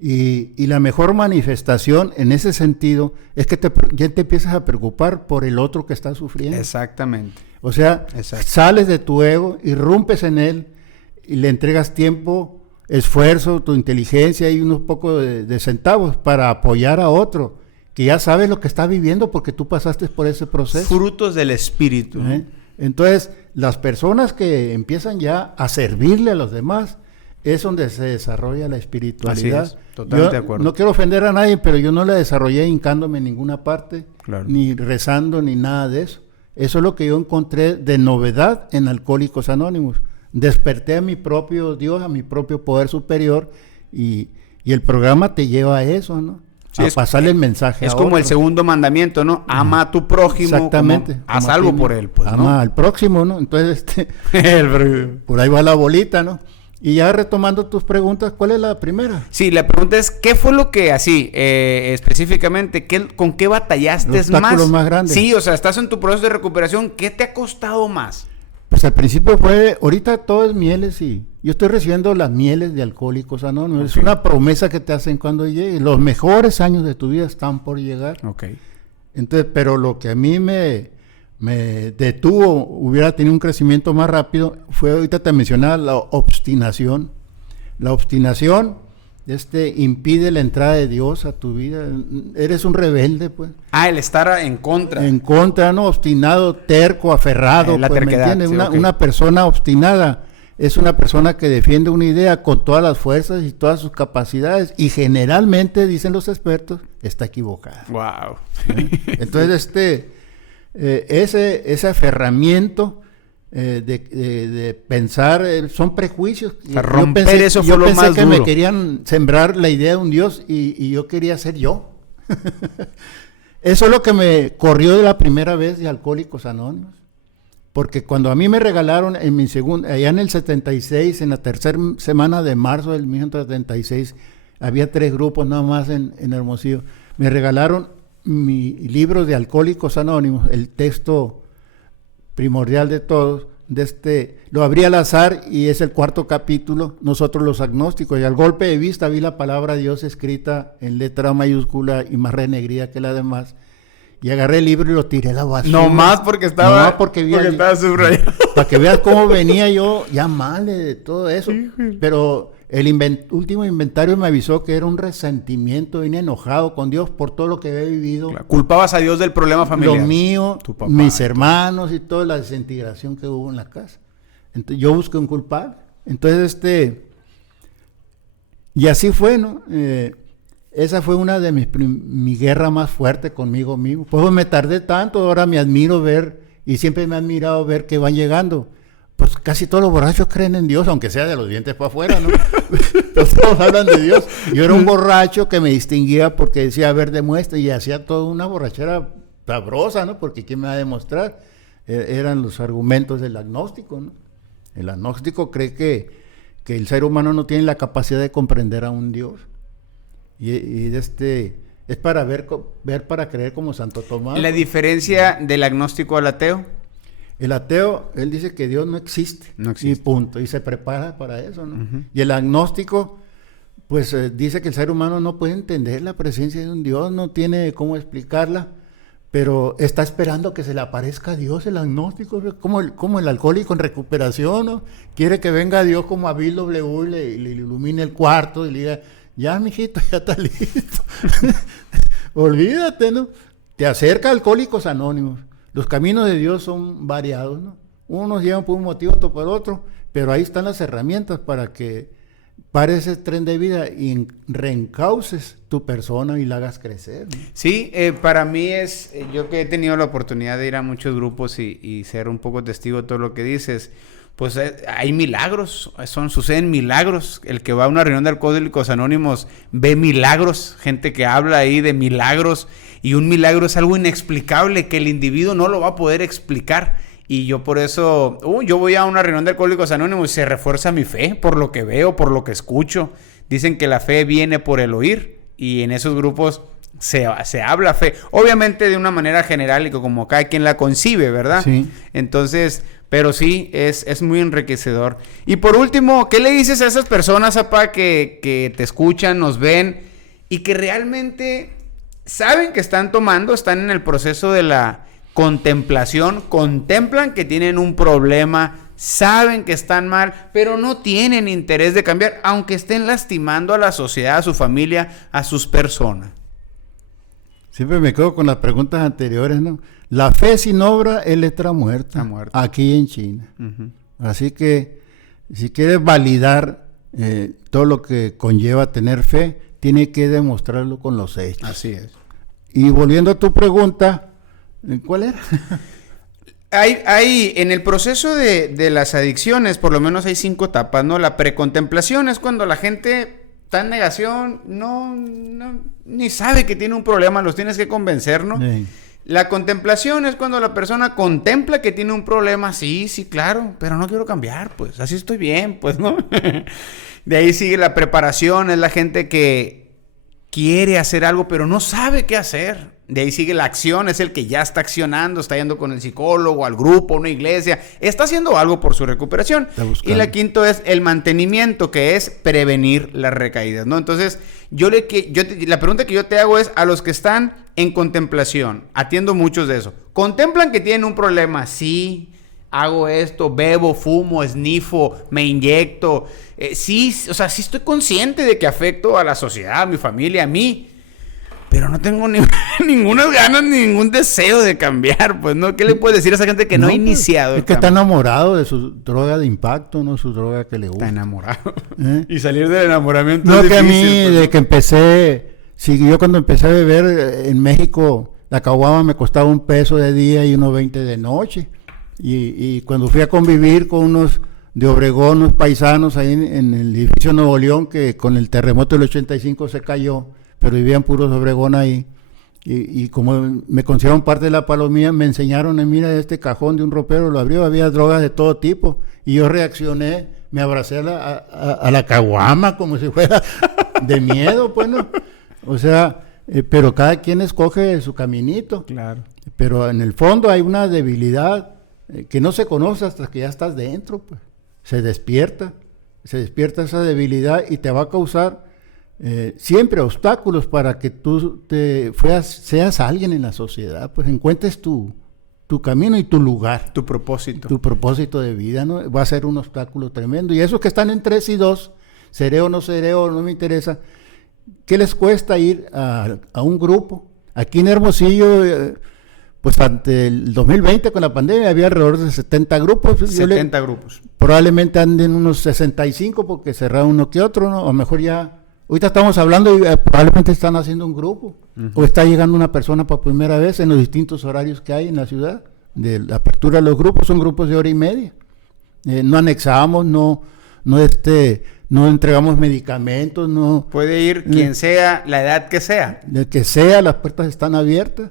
Y la mejor manifestación en ese sentido es que ya te empiezas a preocupar por el otro que está sufriendo. Exactamente. O sea, sales de tu ego, irrumpes en él y le entregas tiempo, esfuerzo, tu inteligencia y unos pocos de centavos para apoyar a otro que ya sabes lo que está viviendo porque tú pasaste por ese proceso. Frutos del espíritu. Entonces, las personas que empiezan ya a servirle a los demás, es donde se desarrolla la espiritualidad. Así es, totalmente de acuerdo. No quiero ofender a nadie, pero yo no la desarrollé hincándome en ninguna parte, claro, ni rezando, ni nada de eso. Eso es lo que yo encontré de novedad en Alcohólicos Anónimos. Desperté a mi propio Dios, a mi propio poder superior, y el programa te lleva a eso, ¿no? Sí, a pasarle el mensaje a otro. Es como el segundo mandamiento, ¿no? Ama a tu prójimo. Exactamente. Haz algo por él, pues, ¿no? Ama al próximo, ¿no? Entonces, por ahí va la bolita, ¿no? Y ya retomando tus preguntas, ¿cuál es la primera? Sí, la pregunta es, ¿qué fue lo que, así, específicamente, con qué batallaste más? Los obstáculos más grandes. Sí, o sea, estás en tu proceso de recuperación, ¿qué te ha costado más? Pues al principio ahorita todo es mieles y yo estoy recibiendo las mieles de Alcohólicos Anónimos. Okay. Es una promesa que te hacen cuando llegues. Los mejores años de tu vida están por llegar. Okay. Entonces, pero lo que a mí me detuvo, hubiera tenido un crecimiento más rápido, fue, ahorita te mencionaba, la obstinación. La obstinación impide la entrada de Dios a tu vida. Eres un rebelde, pues. El estar en contra. En contra, ¿no? Obstinado, terco, aferrado. La pues, terquedad. ¿me entiendes? Una persona obstinada es una persona que defiende una idea con todas las fuerzas y todas sus capacidades y generalmente, dicen los expertos, está equivocada. Wow. Entonces, ese aferramiento de pensar, son prejuicios. Romper eso fue lo más duro. Yo pensé que me querían sembrar la idea de un Dios y yo quería ser yo. Eso es lo que me corrió de la primera vez de Alcohólicos Anónimos. Porque cuando a mí me regalaron en mi allá en el 76, en la tercera semana de marzo del 1976, había 3 grupos nada más en Hermosillo. Me regalaron mi libro de Alcohólicos Anónimos, el texto primordial de todos. Lo abrí al azar y es el 4º capítulo, Nosotros los Agnósticos. Y al golpe de vista vi la palabra Dios escrita en letra mayúscula y más renegrida que la demás. Y agarré el libro y lo tiré a la basura. No más porque estaba, porque estaba subrayado. Para que veas cómo venía yo ya mal de todo eso. Pero el último inventario me avisó que era un resentimiento, vine enojado con Dios por todo lo que había vivido. Claro. Culpabas a Dios del problema familiar. Lo mío, mis hermanos y toda la desintegración que hubo en la casa. Entonces yo busqué un culpable. Entonces y así fue, ¿no? Esa fue una de mi guerra más fuerte conmigo mismo. Pues me tardé tanto, ahora me admiro ver, y siempre me ha admirado ver que van llegando. Pues casi todos los borrachos creen en Dios, aunque sea de los dientes para afuera, ¿no? Pues todos hablan de Dios. Yo era un borracho que me distinguía porque decía, a ver, demuestra, y hacía toda una borrachera sabrosa, ¿no? Porque ¿quién me va a demostrar? Eran los argumentos del agnóstico, ¿no? El agnóstico cree que el ser humano no tiene la capacidad de comprender a un Dios. Y es para ver para creer, como Santo Tomás. ¿La diferencia del agnóstico al ateo? El ateo, él dice que Dios no existe. No existe. Y punto. Y se prepara para eso, ¿no? Uh-huh. Y el agnóstico, pues dice que el ser humano no puede entender la presencia de un Dios, no tiene cómo explicarla, pero está esperando que se le aparezca a Dios, el agnóstico, como el alcohólico en recuperación, ¿no? Quiere que venga Dios como a Bill W. y le ilumine el cuarto y le diga, ya, mijito, ya está listo. Olvídate, ¿no? Te acerca a Alcohólicos Anónimos. Los caminos de Dios son variados, ¿no? Unos llevan por un motivo, otros por otro, pero ahí están las herramientas para que pares ese tren de vida y reencauces tu persona y la hagas crecer, ¿no? Sí, para mí yo que he tenido la oportunidad de ir a muchos grupos y ser un poco testigo de todo lo que dices, pues hay milagros, suceden milagros. El que va a una reunión de Alcohólicos Anónimos ve milagros, gente que habla ahí de milagros, y un milagro es algo inexplicable que el individuo no lo va a poder explicar. Y yo por eso, yo voy a una reunión de Alcohólicos Anónimos y se refuerza mi fe por lo que veo, por lo que escucho. Dicen que la fe viene por el oír, y en esos grupos se habla fe, obviamente de una manera general y como cada quien la concibe, ¿verdad? Sí. Entonces, pero sí, es muy enriquecedor. Y por último, ¿qué le dices a esas personas, papá, que te escuchan, nos ven y que realmente saben que están en el proceso de la contemplación, contemplan que tienen un problema, saben que están mal, pero no tienen interés de cambiar, aunque estén lastimando a la sociedad, a su familia, a sus personas? Siempre me quedo con las preguntas anteriores, ¿no? La fe sin obra es letra muerta. Aquí en China. Uh-huh. Así que si quieres validar todo lo que conlleva tener fe, tiene que demostrarlo con los hechos. Así es. Y volviendo a tu pregunta, ¿cuál era? Hay en el proceso de las adicciones, por lo menos hay 5 etapas, ¿no? La precontemplación es cuando la gente está en negación, no ni sabe que tiene un problema, los tienes que convencer, ¿no? Sí. La contemplación es cuando la persona contempla que tiene un problema, sí, claro, pero no quiero cambiar, pues, así estoy bien, pues, ¿no? De ahí sigue la preparación, es la gente que quiere hacer algo, pero no sabe qué hacer. De ahí sigue la acción, es el que ya está accionando, está yendo con el psicólogo, al grupo, a una iglesia, está haciendo algo por su recuperación. Y la quinto es el mantenimiento, que es prevenir las recaídas, ¿no? Entonces, la pregunta que yo te hago es, a los que están en contemplación, atiendo muchos de eso, contemplan que tienen un problema, sí, hago esto, bebo, fumo, esnifo, me inyecto, sí estoy consciente de que afecto a la sociedad, a mi familia, a mí. pero no tengo ninguna ganas ni ningún deseo de cambiar, pues, ¿no? ¿Qué le puedes decir a esa gente que no ha iniciado? Es que está enamorado de su droga de impacto, no su droga que le gusta. Está enamorado. Y salir del enamoramiento no, es que difícil, a mí, pues. de que empecé, sí, yo cuando empecé a beber en México, la caguama me costaba $1 de día y $1.20 de noche. Y cuando fui a convivir con unos de Obregón, unos paisanos ahí en el edificio Nuevo León, que con el terremoto del 85 se cayó, pero vivían puros de Obregón ahí. Y como me consideraron parte de la palomía, me enseñaron, mira, este cajón de un ropero, lo abrió, había drogas de todo tipo. Y yo reaccioné, me abracé a la caguama como si fuera de miedo, pues, ¿no? O sea, pero cada quien escoge su caminito. Claro. Pero en el fondo hay una debilidad que no se conoce hasta que ya estás dentro, pues. Se despierta esa debilidad y te va a causar siempre obstáculos para que tú seas alguien en la sociedad, pues encuentres tu camino y tu lugar. Tu propósito. Tu propósito de vida, ¿no? Va a ser un obstáculo tremendo. Y esos que están en 3 y 2, seré o no seré o no me interesa, ¿qué les cuesta ir a un grupo? Aquí en Hermosillo, pues ante el 2020 con la pandemia había alrededor de 70 grupos. 70 grupos. Probablemente anden unos 65 porque cerraron uno que otro, ¿no? O mejor ya... Ahorita estamos hablando y probablemente están haciendo un grupo. O está llegando una persona por primera vez en los distintos horarios que hay en la ciudad. De la apertura de los grupos, son grupos de 1:30. No anexamos, no entregamos medicamentos, no... Puede ir quien sea, la edad que sea. De que sea, las puertas están abiertas.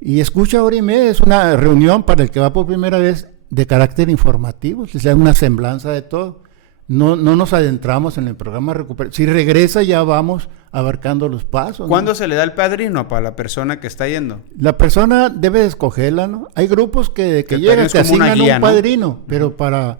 Y escucha 1:30, es una reunión para el que va por primera vez de carácter informativo, o sea, una semblanza de todo. No nos adentramos en el programa Recuperación. Si regresa ya vamos abarcando los pasos. ¿Cuándo ¿no? se le da el padrino para la persona que está yendo? La persona debe de escogerla, ¿no? Hay grupos que llegan, te asignan guía, un padrino, ¿no? Pero para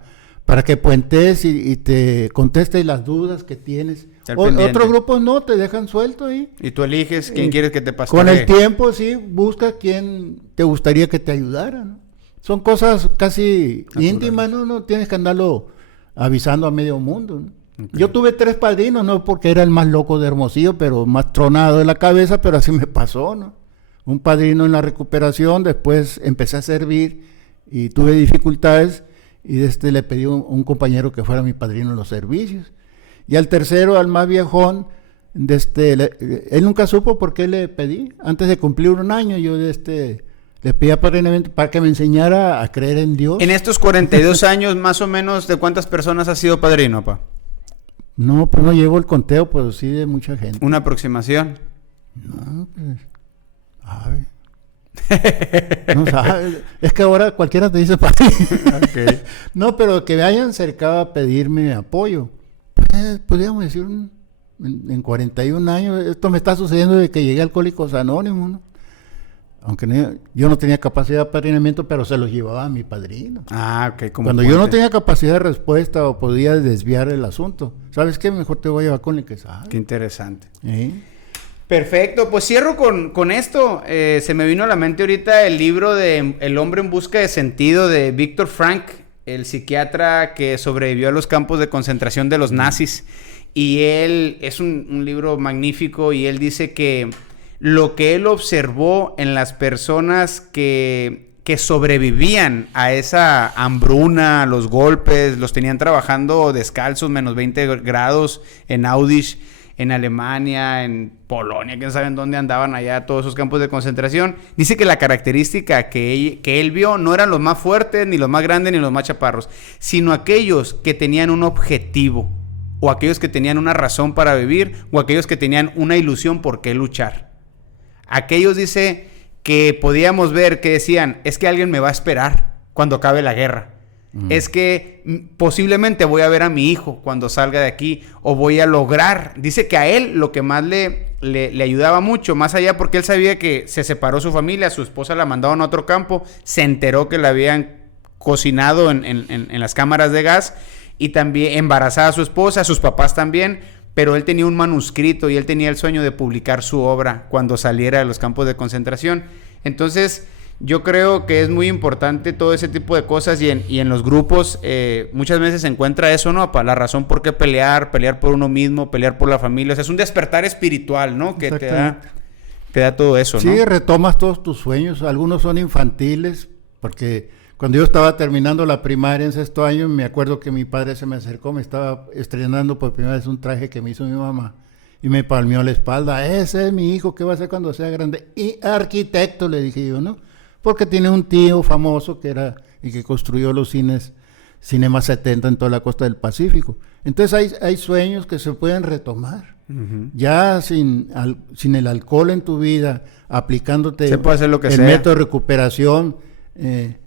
que puentes y te conteste las dudas que tienes. Otros grupos no, te dejan suelto ahí. Y tú eliges quién quieres que te pastoree. Con el tiempo, sí, busca quién te gustaría que te ayudara, ¿no? Son cosas casi íntimas, ¿no? No tienes que andarlo avisando a medio mundo, ¿no? Okay. Yo tuve 3 padrinos, no porque era el más loco de Hermosillo, pero más tronado de la cabeza, pero así me pasó, ¿no? Un padrino en la recuperación, después empecé a servir y tuve dificultades y le pedí a un compañero que fuera mi padrino en los servicios. Y al tercero, al más viejón, él nunca supo por qué le pedí. Antes de cumplir 1 año, yo le pedí padrinamiento para que me enseñara a creer en Dios. En estos 42 años, más o menos, ¿de cuántas personas has sido padrino, pa? No, pues no llevo el conteo, pero sí de mucha gente. ¿Una aproximación? No, pues... No sabe. Es que ahora cualquiera te dice padrino. Okay. No, pero que me hayan acercado a pedirme apoyo. Pues, podríamos decir, en 41 años, esto me está sucediendo desde que llegué a Alcohólicos Anónimos, ¿no? Aunque yo no tenía capacidad de padrinamiento, pero se los llevaba a mi padrino. Ah, ok. Cuando yo no tenía capacidad de respuesta o podía desviar el asunto, ¿sabes qué? Mejor te voy a llevar con el que sabe. Qué interesante. ¿Sí? Perfecto, pues cierro con esto. Se me vino a la mente ahorita el libro de El hombre en busca de sentido de Viktor Frankl, el psiquiatra que sobrevivió a los campos de concentración de los nazis. Y él es un libro magnífico y él dice que lo que él observó en las personas que sobrevivían a esa hambruna, a los golpes, los tenían trabajando descalzos, menos 20 grados en Auschwitz, en Alemania, en Polonia, quién sabe en dónde andaban allá todos esos campos de concentración. Dice que la característica que él vio no eran los más fuertes, ni los más grandes, ni los más chaparros, sino aquellos que tenían un objetivo, o aquellos que tenían una razón para vivir, o aquellos que tenían una ilusión por qué luchar. Aquellos, dice, que podíamos ver que decían, es que alguien me va a esperar cuando acabe la guerra. Es que posiblemente voy a ver a mi hijo cuando salga de aquí, o voy a lograr. Dice que a él lo que más le ayudaba mucho, más allá porque él sabía que se separó su familia, su esposa la mandaron a otro campo, se enteró que la habían cocinado en las cámaras de gas, y también embarazada a su esposa, sus papás también, pero él tenía un manuscrito y él tenía el sueño de publicar su obra cuando saliera de los campos de concentración. Entonces, yo creo que es muy importante todo ese tipo de cosas y en los grupos muchas veces se encuentra eso, ¿no? La razón por qué pelear por uno mismo, pelear por la familia. O sea, es un despertar espiritual, ¿no? Que te da te da todo eso, ¿no? Sí, retomas todos tus sueños, algunos son infantiles, porque cuando yo estaba terminando la primaria en sexto año, me acuerdo que mi padre se me acercó, me estaba estrenando por primera vez un traje que me hizo mi mamá, y me palmeó la espalda. Ese es mi hijo, ¿qué va a hacer cuando sea grande? Y arquitecto, le dije yo, ¿no? Porque tiene un tío famoso que era y que construyó los Cinema 70 en toda la costa del Pacífico. Entonces hay sueños que se pueden retomar. Uh-huh. Ya sin el alcohol en tu vida, aplicándote se puede hacer lo que el sea. Método de recuperación,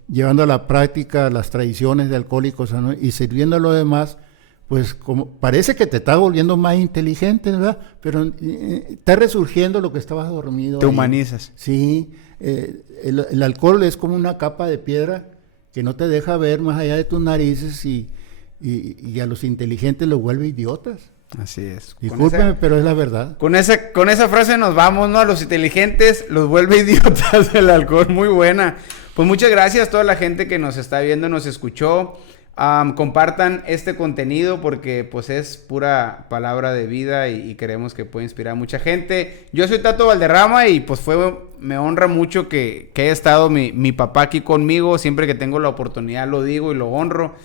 llevando a la práctica las tradiciones de Alcohólicos Anónimos y sirviendo a los demás, pues como parece que te estás volviendo más inteligente, ¿verdad? Pero está resurgiendo lo que estabas dormido. Te ahí. Humanizas. Sí, el alcohol es como una capa de piedra que no te deja ver más allá de tus narices y a los inteligentes los vuelve idiotas. Así es. Discúlpeme, pero es la verdad. Con esa frase nos vamos, ¿no? A los inteligentes los vuelve idiotas el alcohol. Muy buena. Pues muchas gracias a toda la gente que nos está viendo, nos escuchó. Compartan este contenido porque pues es pura palabra de vida y creemos que puede inspirar a mucha gente. Yo soy Tato Valderrama y pues me honra mucho que haya estado mi papá aquí conmigo. Siempre que tengo la oportunidad lo digo y lo honro.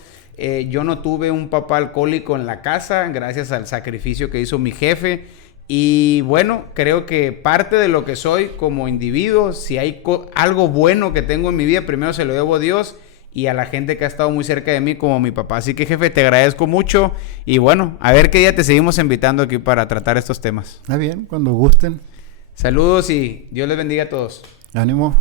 Yo no tuve un papá alcohólico en la casa gracias al sacrificio que hizo mi jefe. Y bueno, creo que parte de lo que soy como individuo, si hay algo bueno que tengo en mi vida, primero se lo debo a Dios y a la gente que ha estado muy cerca de mí como mi papá. Así que, jefe, te agradezco mucho y bueno, a ver qué día te seguimos invitando aquí para tratar estos temas. Está bien, cuando gusten. Saludos y Dios les bendiga a todos. Ánimo.